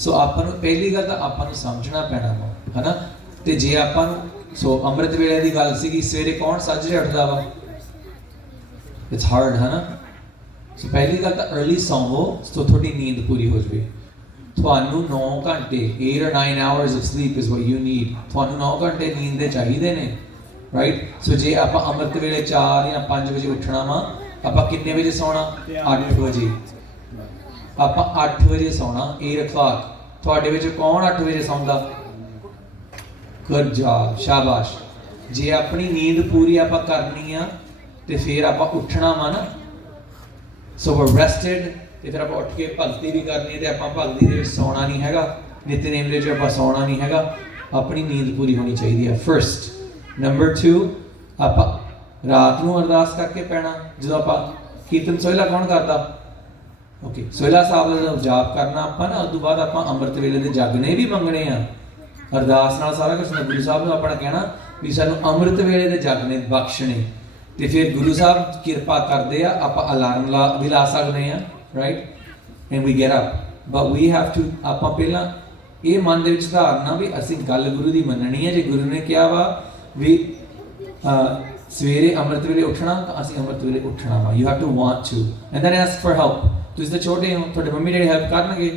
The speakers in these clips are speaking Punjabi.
सो आपां नूं पहली गल तां आपां नूं समझना पैना वा है ना। ते जे आपां नूं सो अमृत वेले दी गल सीगी सवेरे कौन साजरे उठदा वा, इट्स हार्ड है ना। सो पहली गल तां अर्ली सौवो सो थोड़ी नींद पूरी हो जाए। ਤੁਹਾਨੂੰ 9 घंटे 8 or 9 hours of sleep is what you need। ਤੁਹਾਨੂੰ 9 घंटे नींद ਦੇ ਚਾਹੀਦੇ ਨੇ ਰਾਈਟ। ਸੋ ਜੇ ਆਪਾਂ ਅੰਮ੍ਰਿਤ ਵੇਲੇ 4 ਜਾਂ 5 ਵਜੇ ਉੱਠਣਾ ਵਾ, ਆਪਾਂ ਕਿੰਨੇ ਵਜੇ ਸੌਣਾ? 8 ਵਜੇ। ਆਪਾਂ 8 ਵਜੇ ਸੌਣਾ 8 o'clock। ਤੁਹਾਡੇ ਵਿੱਚ ਕੌਣ 8 ਵਜੇ ਸੌਂਦਾ? ਗੁੱਡ ਜੌਬ, ਸ਼ਾਬਾਸ਼। ਜੇ ਆਪਣੀ ਨੀਂਦ ਪੂਰੀ ਆਪਾਂ ਕਰਨੀ ਆ ਤੇ ਫਿਰ ਆਪਾਂ ਉੱਠਣਾ ਵਾ ਨਾ, ਸੋ we're rested। ਤੇ ਫਿਰ ਆਪਾਂ ਉੱਠ ਕੇ ਭਗਤੀ ਵੀ ਕਰਨੀ ਹੈ ਤੇ ਆਪਾਂ ਭਗਤੀ ਦੇ ਵਿੱਚ ਸੌਣਾ ਨਹੀਂ ਹੈਗਾ, ਨਿਤਨੇਮ ਦੇ ਵਿੱਚ ਆਪਾਂ ਸੌਣਾ ਨਹੀਂ ਹੈਗਾ। ਆਪਣੀ ਨੀਂਦ ਪੂਰੀ ਹੋਣੀ ਚਾਹੀਦੀ ਹੈ ਫਰਸਟ। ਨੰਬਰ 2 ਆਪਾਂ ਰਾਤ ਨੂੰ ਅਰਦਾਸ ਕਰਕੇ ਪੈਣਾ। ਜਦੋਂ ਆਪਾਂ ਕੀਰਤਨ ਸੋਹਿਲਾ ਕੌਣ ਕਰਦਾ? ਓਕੇ, ਸੋਹਿਲਾ ਸਾਹਿਬ ਦਾ ਜਾਪ ਕਰਨਾ ਆਪਾਂ ਨਾ। ਉਸ ਤੋਂ ਬਾਅਦ ਆਪਾਂ ਅੰਮ੍ਰਿਤ ਵੇਲੇ ਦੇ ਜਾਗਣੇ ਵੀ ਮੰਗਣੇ ਆ। ਅਰਦਾਸ ਨਾਲ ਸਾਰਾ ਕੁਝ ਗੁਰੂ ਸਾਹਿਬ ਨੂੰ ਆਪਣਾ ਕਹਿਣਾ ਵੀ ਸਾਨੂੰ ਅੰਮ੍ਰਿਤ ਵੇਲੇ ਦੇ ਜਾਗਣੇ ਬਖਸ਼ਣੇ। ਤੇ ਫਿਰ ਗੁਰੂ ਸਾਹਿਬ ਕਿਰਪਾ ਕਰਦੇ ਆ, ਆਪਾਂ ਅਲਾਰਮ ਵੀ ਲਾ ਸਕਦੇ ਆ right, and we get up, but we have to ਆਪਾਂ ਪਹਿਲਾਂ ਇਹ ਮਨ ਦੇ ਵਿੱਚ ਧਾਰਨਾ ਵੀ ਅਸੀਂ ਗੱਲ ਗੁਰੂ ਦੀ ਮੰਨਣੀ ਹੈ। ਜੇ ਗੁਰੂ ਨੇ ਕਿਹਾ ਵਾ ਵੀ ਸਵੇਰੇ ਅੰਮ੍ਰਿਤ ਵੇਲੇ ਉੱਠਣਾ ਤਾਂ ਅਸੀਂ ਅੰਮ੍ਰਿਤ ਵੇਲੇ ਉੱਠਣਾ ਵਾ। you have to want to and then ask for help। ਤੁਸੀਂ ਤਾਂ ਛੋਟੇ ਹੋ, ਤੁਹਾਡੇ ਮੰਮੀ ਡੈਡੀ ਹੈਲਪ ਕਰਨਗੇ,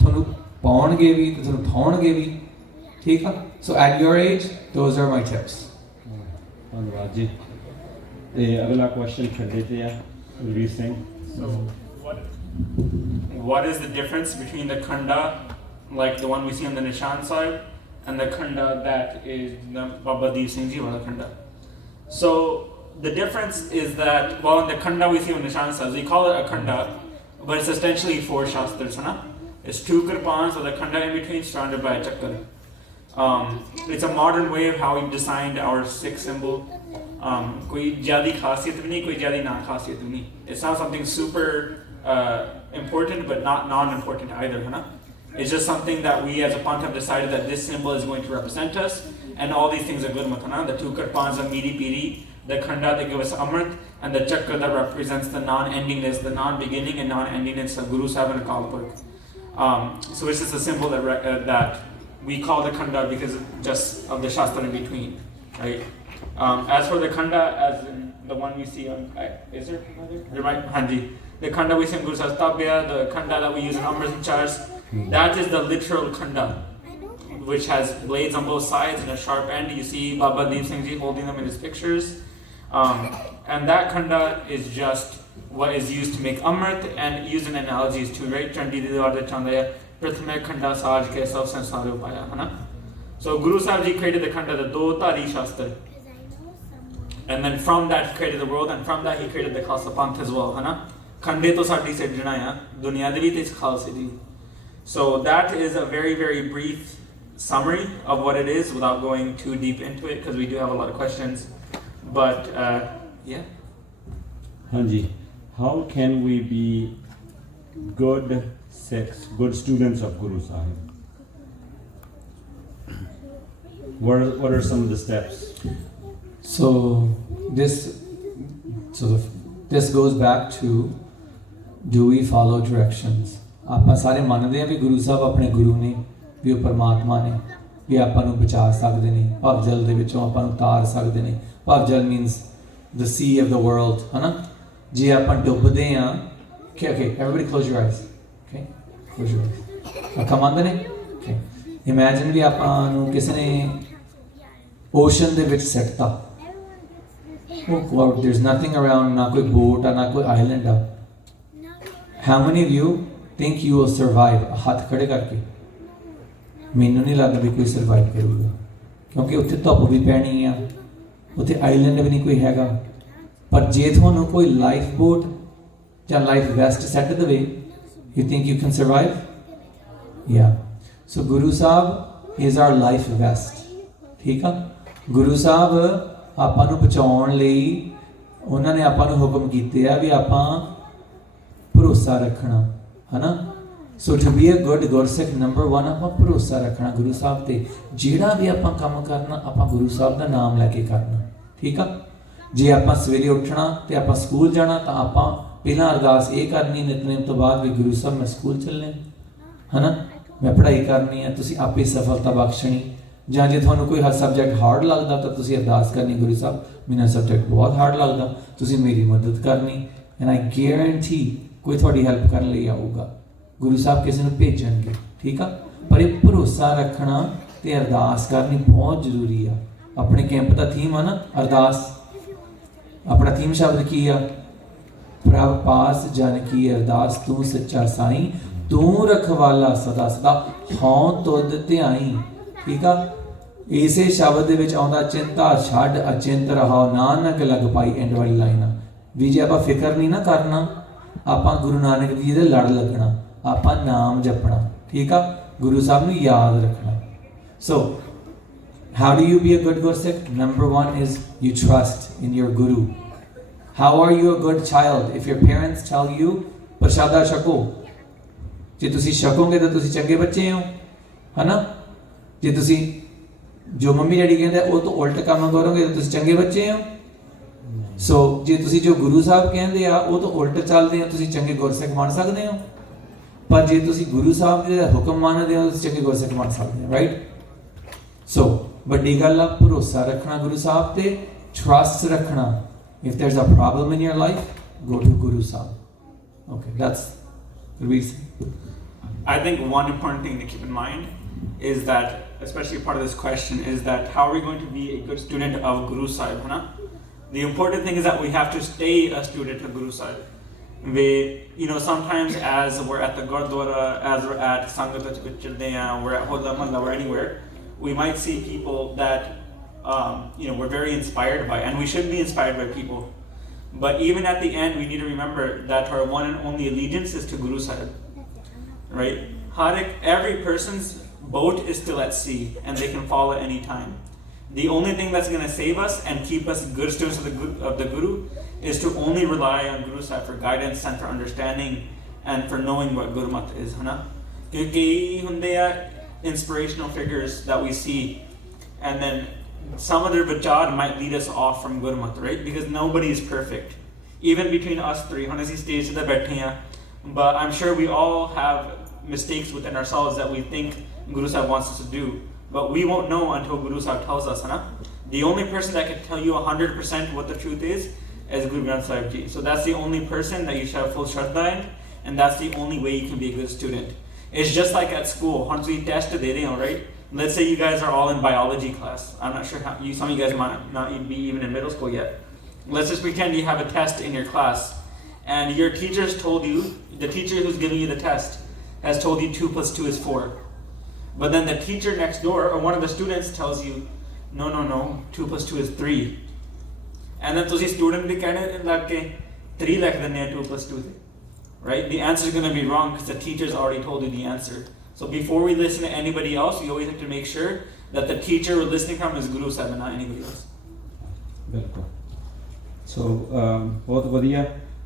ਤੁਹਾਨੂੰ ਪਾਉਣਗੇ ਵੀ ਤੇ ਤੁਹਾਨੂੰ ਉਠਾਉਣਗੇ ਵੀ, ਠੀਕ ਆ। so at your age those are my tips। ਧੰਨਵਾਦ ਜੀ। ਤੇ ਅਗਲਾ ਕੁਐਸਚਨ ਖੜੇ ਤੇ ਆ Ravi Singh. What is the difference between the khanda, like the one we see on the Nishan side, and the khanda that is the Baba Deep Singh Ji wala khanda? So the difference is that, well, in the khanda we see on the Nishan side, we call it a khanda, but it's essentially 4 shastras, na? It's 2 kirpans with a khanda in between, surrounded by a chakra. It's a modern way of how we've designed our Sikh symbol. कोई ज़्यादा खासियत भी नहीं, कोई ज़्यादा ना खासियत भी नहीं। It's not something super important but not non-important either, है ना। It's just something that we as a Panth have decided that this symbol is going to represent us, and all these things are good, matana। The 2 kirpans of Miri Piri, the khanda that give us Amrit, and the chakra that represents the non-endingness, the non-beginning and non-endingness of Guru Sahib and Akal Purkh। So it's just a symbol that we call the khanda because just of the shastra in between, right? As for the khanda, as in the one we see on, is there another? There might, hanji. The khanda we see in Guru Sahib Tabya, the khanda that we use in Amrit Chars, that is the literal khanda, which has blades on both sides and a sharp end. You see Baba Deep Singh Ji holding them in his pictures. And that khanda is just what is used to make Amrit and used in analogies too, right? Chandi Didwar Chandaya, Prathame khanda Saj ke sab sansar upaya, है ना? So Guru Sahib Ji created the khanda, the Do Tari Shastra. And then from that he created the world, and from that he created the Khalsa Panth as well, है ना? खंडे तो साडी सिरजना है दुनिया दे भी ते खालसे दी। So that is a very, very brief summary of what it is without going too deep into it, because we do have a lot of questions. But yeah. Hanji, how can we be good Sikhs, good students of Guru Sahib? What are some of the steps? So this goes back to, do we follow directions? ਆਪਾਂ ਸਾਰੇ ਮੰਨਦੇ ਆ ਵੀ ਗੁਰੂ ਸਾਹਿਬ ਆਪਣੇ ਗੁਰੂ ਨੇ, ਵੀ ਉਹ ਪਰਮਾਤਮਾ ਨੇ, ਵੀ ਆਪਾਂ ਨੂੰ ਬਚਾ ਸਕਦੇ ਨੇ, ਭਵਜਲ ਦੇ ਵਿੱਚੋਂ ਆਪਾਂ ਨੂੰ ਤਾਰ ਸਕਦੇ ਨੇ। ਭਵਜਲ means the sea of the world, ਹੈ ਨਾ। ਜੇ ਆਪਾਂ ਡੁੱਬਦੇ ਆ, okay, everybody close your eyes, okay, close your eyes। ਅੱਖਾਂ ਬੰਦ ਨੇ, okay। Imagine ਵੀ ਆਪਾਂ ਨੂੰ ਕਿਸੇ ਨੇ ocean ਦੇ ਵਿੱਚ ਸੱਟਤਾ। Oh, there's nothing around, na koi boat, na koi island. How many of you think you will survive? हाथ खड़े करके। ਮੈਨੂੰ ਨਹੀਂ ਲੱਗਦਾ ਵੀ ਕੋਈ ਸਰਵਾਈਵ ਕਰੂਗਾ, ਕਿਉਂਕਿ ਉੱਥੇ ਧੁੱਪ ਵੀ ਪੈਣੀ ਆ, ਉੱਥੇ ਆਈਲੈਂਡ ਵੀ ਨਹੀਂ ਕੋਈ ਹੈਗਾ। ਪਰ ਜੇ ਤੁਹਾਨੂੰ ਕੋਈ ਲਾਈਫ ਬੋਟ ਜਾਂ ਲਾਈਫ ਵੈਸਟ ਸੈੱਟ ਦੇਵੇ, you think you can survive? Yeah. So Guru Sahib is our life vest, ਠੀਕ ਆ। ਗੁਰੂ ਸਾਹਿਬ ਆਪਾਂ ਨੂੰ ਬਚਾਉਣ ਲਈ ਉਹਨਾਂ ਨੇ ਆਪਾਂ ਨੂੰ ਹੁਕਮ ਕੀਤੇ ਆ ਵੀ ਆਪਾਂ ਭਰੋਸਾ ਰੱਖਣਾ, ਹੈ ਨਾ। So to be a good Gursikh, number 1 ਆਪਾਂ ਭਰੋਸਾ ਰੱਖਣਾ ਗੁਰੂ ਸਾਹਿਬ ਤੇ। ਜਿਹੜਾ ਵੀ ਆਪਾਂ ਕੰਮ ਕਰਨਾ ਆਪਾਂ ਗੁਰੂ ਸਾਹਿਬ ਦਾ ਨਾਮ ਲੈ ਕੇ ਕਰਨਾ, ਠੀਕ ਆ। ਜੇ ਆਪਾਂ ਸਵੇਰੇ ਉੱਠਣਾ ਤੇ ਆਪਾਂ ਸਕੂਲ ਜਾਣਾ ਤਾਂ ਆਪਾਂ ਪਹਿਲਾਂ ਅਰਦਾਸ ਇਹ ਕਰਨੀ ਨਿਤਨੇਮ ਤੋਂ ਬਾਅਦ ਵੀ ਗੁਰੂ ਸਾਹਿਬ ਮੈਂ ਸਕੂਲ ਚੱਲਣਾ, ਹੈ ਨਾ। ਮੈਂ ਪੜ੍ਹਾਈ ਕਰਨੀ ਹੈ, ਤੁਸੀਂ ਆਪੇ ਸਫਲਤਾ ਬਖਸ਼ਣੀ। ਜਾਂ ਜੇ ਤੁਹਾਨੂੰ ਕੋਈ ਸਬਜੈਕਟ ਹਾਰਡ ਲੱਗਦਾ ਤਾਂ ਤੁਸੀਂ ਅਰਦਾਸ ਕਰਨੀ, ਗੁਰੂ ਸਾਹਿਬ ਮੈਨੂੰ ਸਬਜੈਕਟ ਬਹੁਤ ਹਾਰਡ ਲੱਗਦਾ, ਤੁਸੀਂ ਮੇਰੀ ਮਦਦ ਕਰਨੀ। ਐਂਡ ਆਈ ਗੈਰੰਟੀ ਕੋਈ ਤੁਹਾਡੀ ਹੈਲਪ ਕਰਨ ਲਈ ਆਊਗਾ, ਗੁਰੂ ਸਾਹਿਬ ਕਿਸੇ ਨੂੰ ਭੇਜਣਗੇ, ਠੀਕ ਆ। ਪਰ ਇਹ ਭਰੋਸਾ ਰੱਖਣਾ ਤੇ ਅਰਦਾਸ ਕਰਨੀ ਬਹੁਤ ਜ਼ਰੂਰੀ ਆ। ਆਪਣੇ ਕੈਂਪ ਦਾ ਥੀਮ ਆ ਨਾ ਅਰਦਾਸ, ਆਪਣਾ ਥੀਮ ਸ਼ਬਦ ਕੀ ਆ? ਪ੍ਰਭ ਪਾਸ ਜਨ ਕੀ ਅਰਦਾਸ, ਤੂੰ ਸੱਚਾ ਸਾਈਂ, ਤੂੰ ਰਖਵਾਲਾ ਸਦਾ ਸਦਾ, ਹਉ ਤੁਧ ਧਿਆਈ, ਠੀਕ ਆ। ਇਸੇ ਸ਼ਬਦ ਦੇ ਵਿੱਚ ਆਉਂਦਾ ਚਿੰਤਾ ਛੱਡ ਅਚਿੰਤ ਰਹਾਓ, ਨਾਨਕ ਲਗ ਪਾਈ, ਐਂਡ ਵਾਲੀ ਲਾਈਨ ਆ ਵੀ ਜੇ ਆਪਾਂ ਫਿਕਰ ਨਹੀਂ ਨਾ ਕਰਨਾ, ਆਪਾਂ ਗੁਰੂ ਨਾਨਕ ਜੀ ਦੇ ਲੜ ਲੱਗਣਾ, ਆਪਾਂ ਨਾਮ ਜਪਣਾ, ਠੀਕ ਆ, ਗੁਰੂ ਸਾਹਿਬ ਨੂੰ ਯਾਦ ਰੱਖਣਾ। ਸੋ how do you be a good Gursikh? Number one is you trust in your Guru. How are you a good child? If your parents tell you prashada shako, ਜੇ ਤੁਸੀਂ ਛਕੋਗੇ ਤਾਂ ਤੁਸੀਂ ਚੰਗੇ ਬੱਚੇ ਹੋ, ਹਨਾ। ਜੇ ਤੁਸੀਂ ਜੋ ਮੰਮੀ ਡੈਡੀ ਕਹਿੰਦੇ ਉਹ ਤੋਂ ਉਲਟ ਕੰਮ ਕਰੋਗੇ ਤਾਂ ਤੁਸੀਂ ਚੰਗੇ ਬੱਚੇ ਹੋ। ਸੋ ਜੇ ਤੁਸੀਂ ਜੋ ਗੁਰੂ ਸਾਹਿਬ ਕਹਿੰਦੇ ਆ ਉਹ ਤੋਂ ਉਲਟ ਚੱਲਦੇ ਆ, ਤੁਸੀਂ ਚੰਗੇ ਗੁਰਸਿੱਖ ਬਣ ਸਕਦੇ ਹੋ। ਪਰ ਜੇ ਤੁਸੀਂ ਗੁਰੂ ਸਾਹਿਬ ਦੇ ਹੁਕਮ ਮੰਨਦੇ ਹੋ ਤੁਸੀਂ ਚੰਗੇ ਗੁਰਸਿੱਖ ਬਣ ਸਕਦੇ ਹੋ, ਰਾਈਟ। ਸੋ ਵੱਡੀ ਗੱਲ ਆ ਭਰੋਸਾ ਰੱਖਣਾ ਗੁਰੂ ਸਾਹਿਬ ਤੇ, ਟਰਸਟ ਰੱਖਣਾ। If there is a problem in your life, go to Guru Sahib. Okay, that's the reason. I think one important thing to keep in mind is that, especially part of this question, is that how are we going to be a good student of Guru Sahib, है ना? The important thing is that we have to stay a student of Guru Sahib. We, sometimes as we're at the Gurdwara, as we're at Sangat Vichardaya, we're at Hola Mahalla, we're anywhere, we might see people that, we're very inspired by, and we should be inspired by people. But even at the end, we need to remember that our one and only allegiance is to Guru Sahib, right? Every person's boat is still at sea, and they can fall at any time. The only thing that's going to save us and keep us good students of the Guru is to only rely on Guru Sahib for guidance and for understanding and for knowing what Gurmat is, है ना? क्योंकि हुंदे inspirational figures that we see, and then some of their vichar might lead us off from Gurmat, right? Because nobody is perfect, even between us three. Honestly, stage the bethiya, but I'm sure we all have mistakes within ourselves that we think Guru Sahib wants us to do, but we won't know until Guru Sahib tells us, na? The only person that can tell you 100% what the truth is Guru Granth Sahib Ji. So that's the only person that you should have full shraddha in, and that's the only way you can be a good student. It's just like at school, once we test it, right? Let's say you guys are all in biology class. I'm not sure how some of you guys might not be even in middle school yet. Let's just pretend you have a test in your class, and your teacher's told you, the teacher who's giving you the test has told you 2 + 2 is 4. But then the teacher next door, or one of the students, tells you, no, 2 + 2 is 3. And then ਤੁਸੀਂ student ਵੀ ਕਹਿਣੇ ਲੱਗ ਕੇ 3 ਲਿਖ ਦਿੰਦੇ ਆ 2 + 2 ਤੇ, right? The answer is going to be wrong because the teacher's already told you the answer. So before we listen to anybody else, you always have to make sure that the teacher we're listening from is Guru Sahib and not anybody else. ਬਿਲਕੁਲ। ਸੋ ਬਹੁਤ ਵਧੀਆ।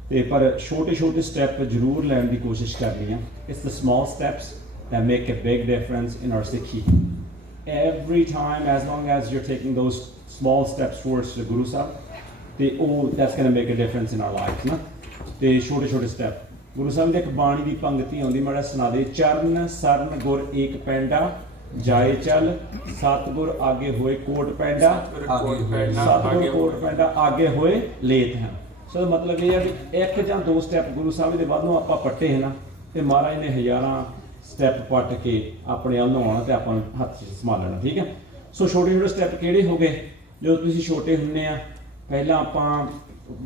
ਤੇ ਪਰ ਛੋਟੇ ਸਟੈਪ ਜ਼ਰੂਰ ਲੈਣ ਦੀ ਕੋਸ਼ਿਸ਼ ਕਰਨੀ ਆ। It's the small steps that make a big difference in our Sikhi. Every time, as long as you're taking those small steps towards the Guru Sahib, that's going to make a difference in our lives, na? ਤੇ ਛੋਟੇ ਸਟੈਪ ਗੁਰੂ ਸਾਹਿਬ ਦੀ ਇੱਕ ਬਾਣੀ ਦੀ ਪੰਕਤੀ ਆਉਂਦੀ, ਮਾੜਾ ਸੁਣਾ ਦੇ। ਚਰਨ ਸਰਨ ਗੁਰ ਏਕ ਪੈਂਡਾ, ਜਾਏ ਚੱਲ ਸਤਿਗੁਰ ਆਗੇ ਹੋਏ ਕੋਟ ਪੈਂਡਾ, ਸਤਿਗੁਰ ਕੋਟ ਪੈਂਡਾ ਆਗੇ ਹੋਏ ਲੇਤ ਹਨ। ਸੋ ਮਤਲਬ ਇਹ ਹੈ ਵੀ 1 ਜਾਂ 2 ਸਟੈਪ ਗੁਰੂ ਸਾਹਿਬ ਦੇ ਵੱਲੋਂ ਆਪਾਂ ਪੱਟੇ ਹੈ ਨਾ, ਤੇ ਮਹਾਰਾਜ ਨੇ ਹਜ਼ਾਰਾਂ ਸਟੈਪ ਪੱਟ ਕੇ ਆਪਣੇ ਵੱਲ ਨੂੰ ਆਉਣਾ ਤੇ ਆਪਾਂ ਨੂੰ ਹੱਥ 'ਚ ਸੰਭਾਲਣਾ, ਠੀਕ ਹੈ। ਸੋ ਛੋਟੇ ਸਟੈਪ ਕਿਹੜੇ ਹੋ ਗਏ? ਜਦੋਂ ਤੁਸੀਂ ਛੋਟੇ ਹੁੰਦੇ ਆ, ਪਹਿਲਾਂ ਆਪਾਂ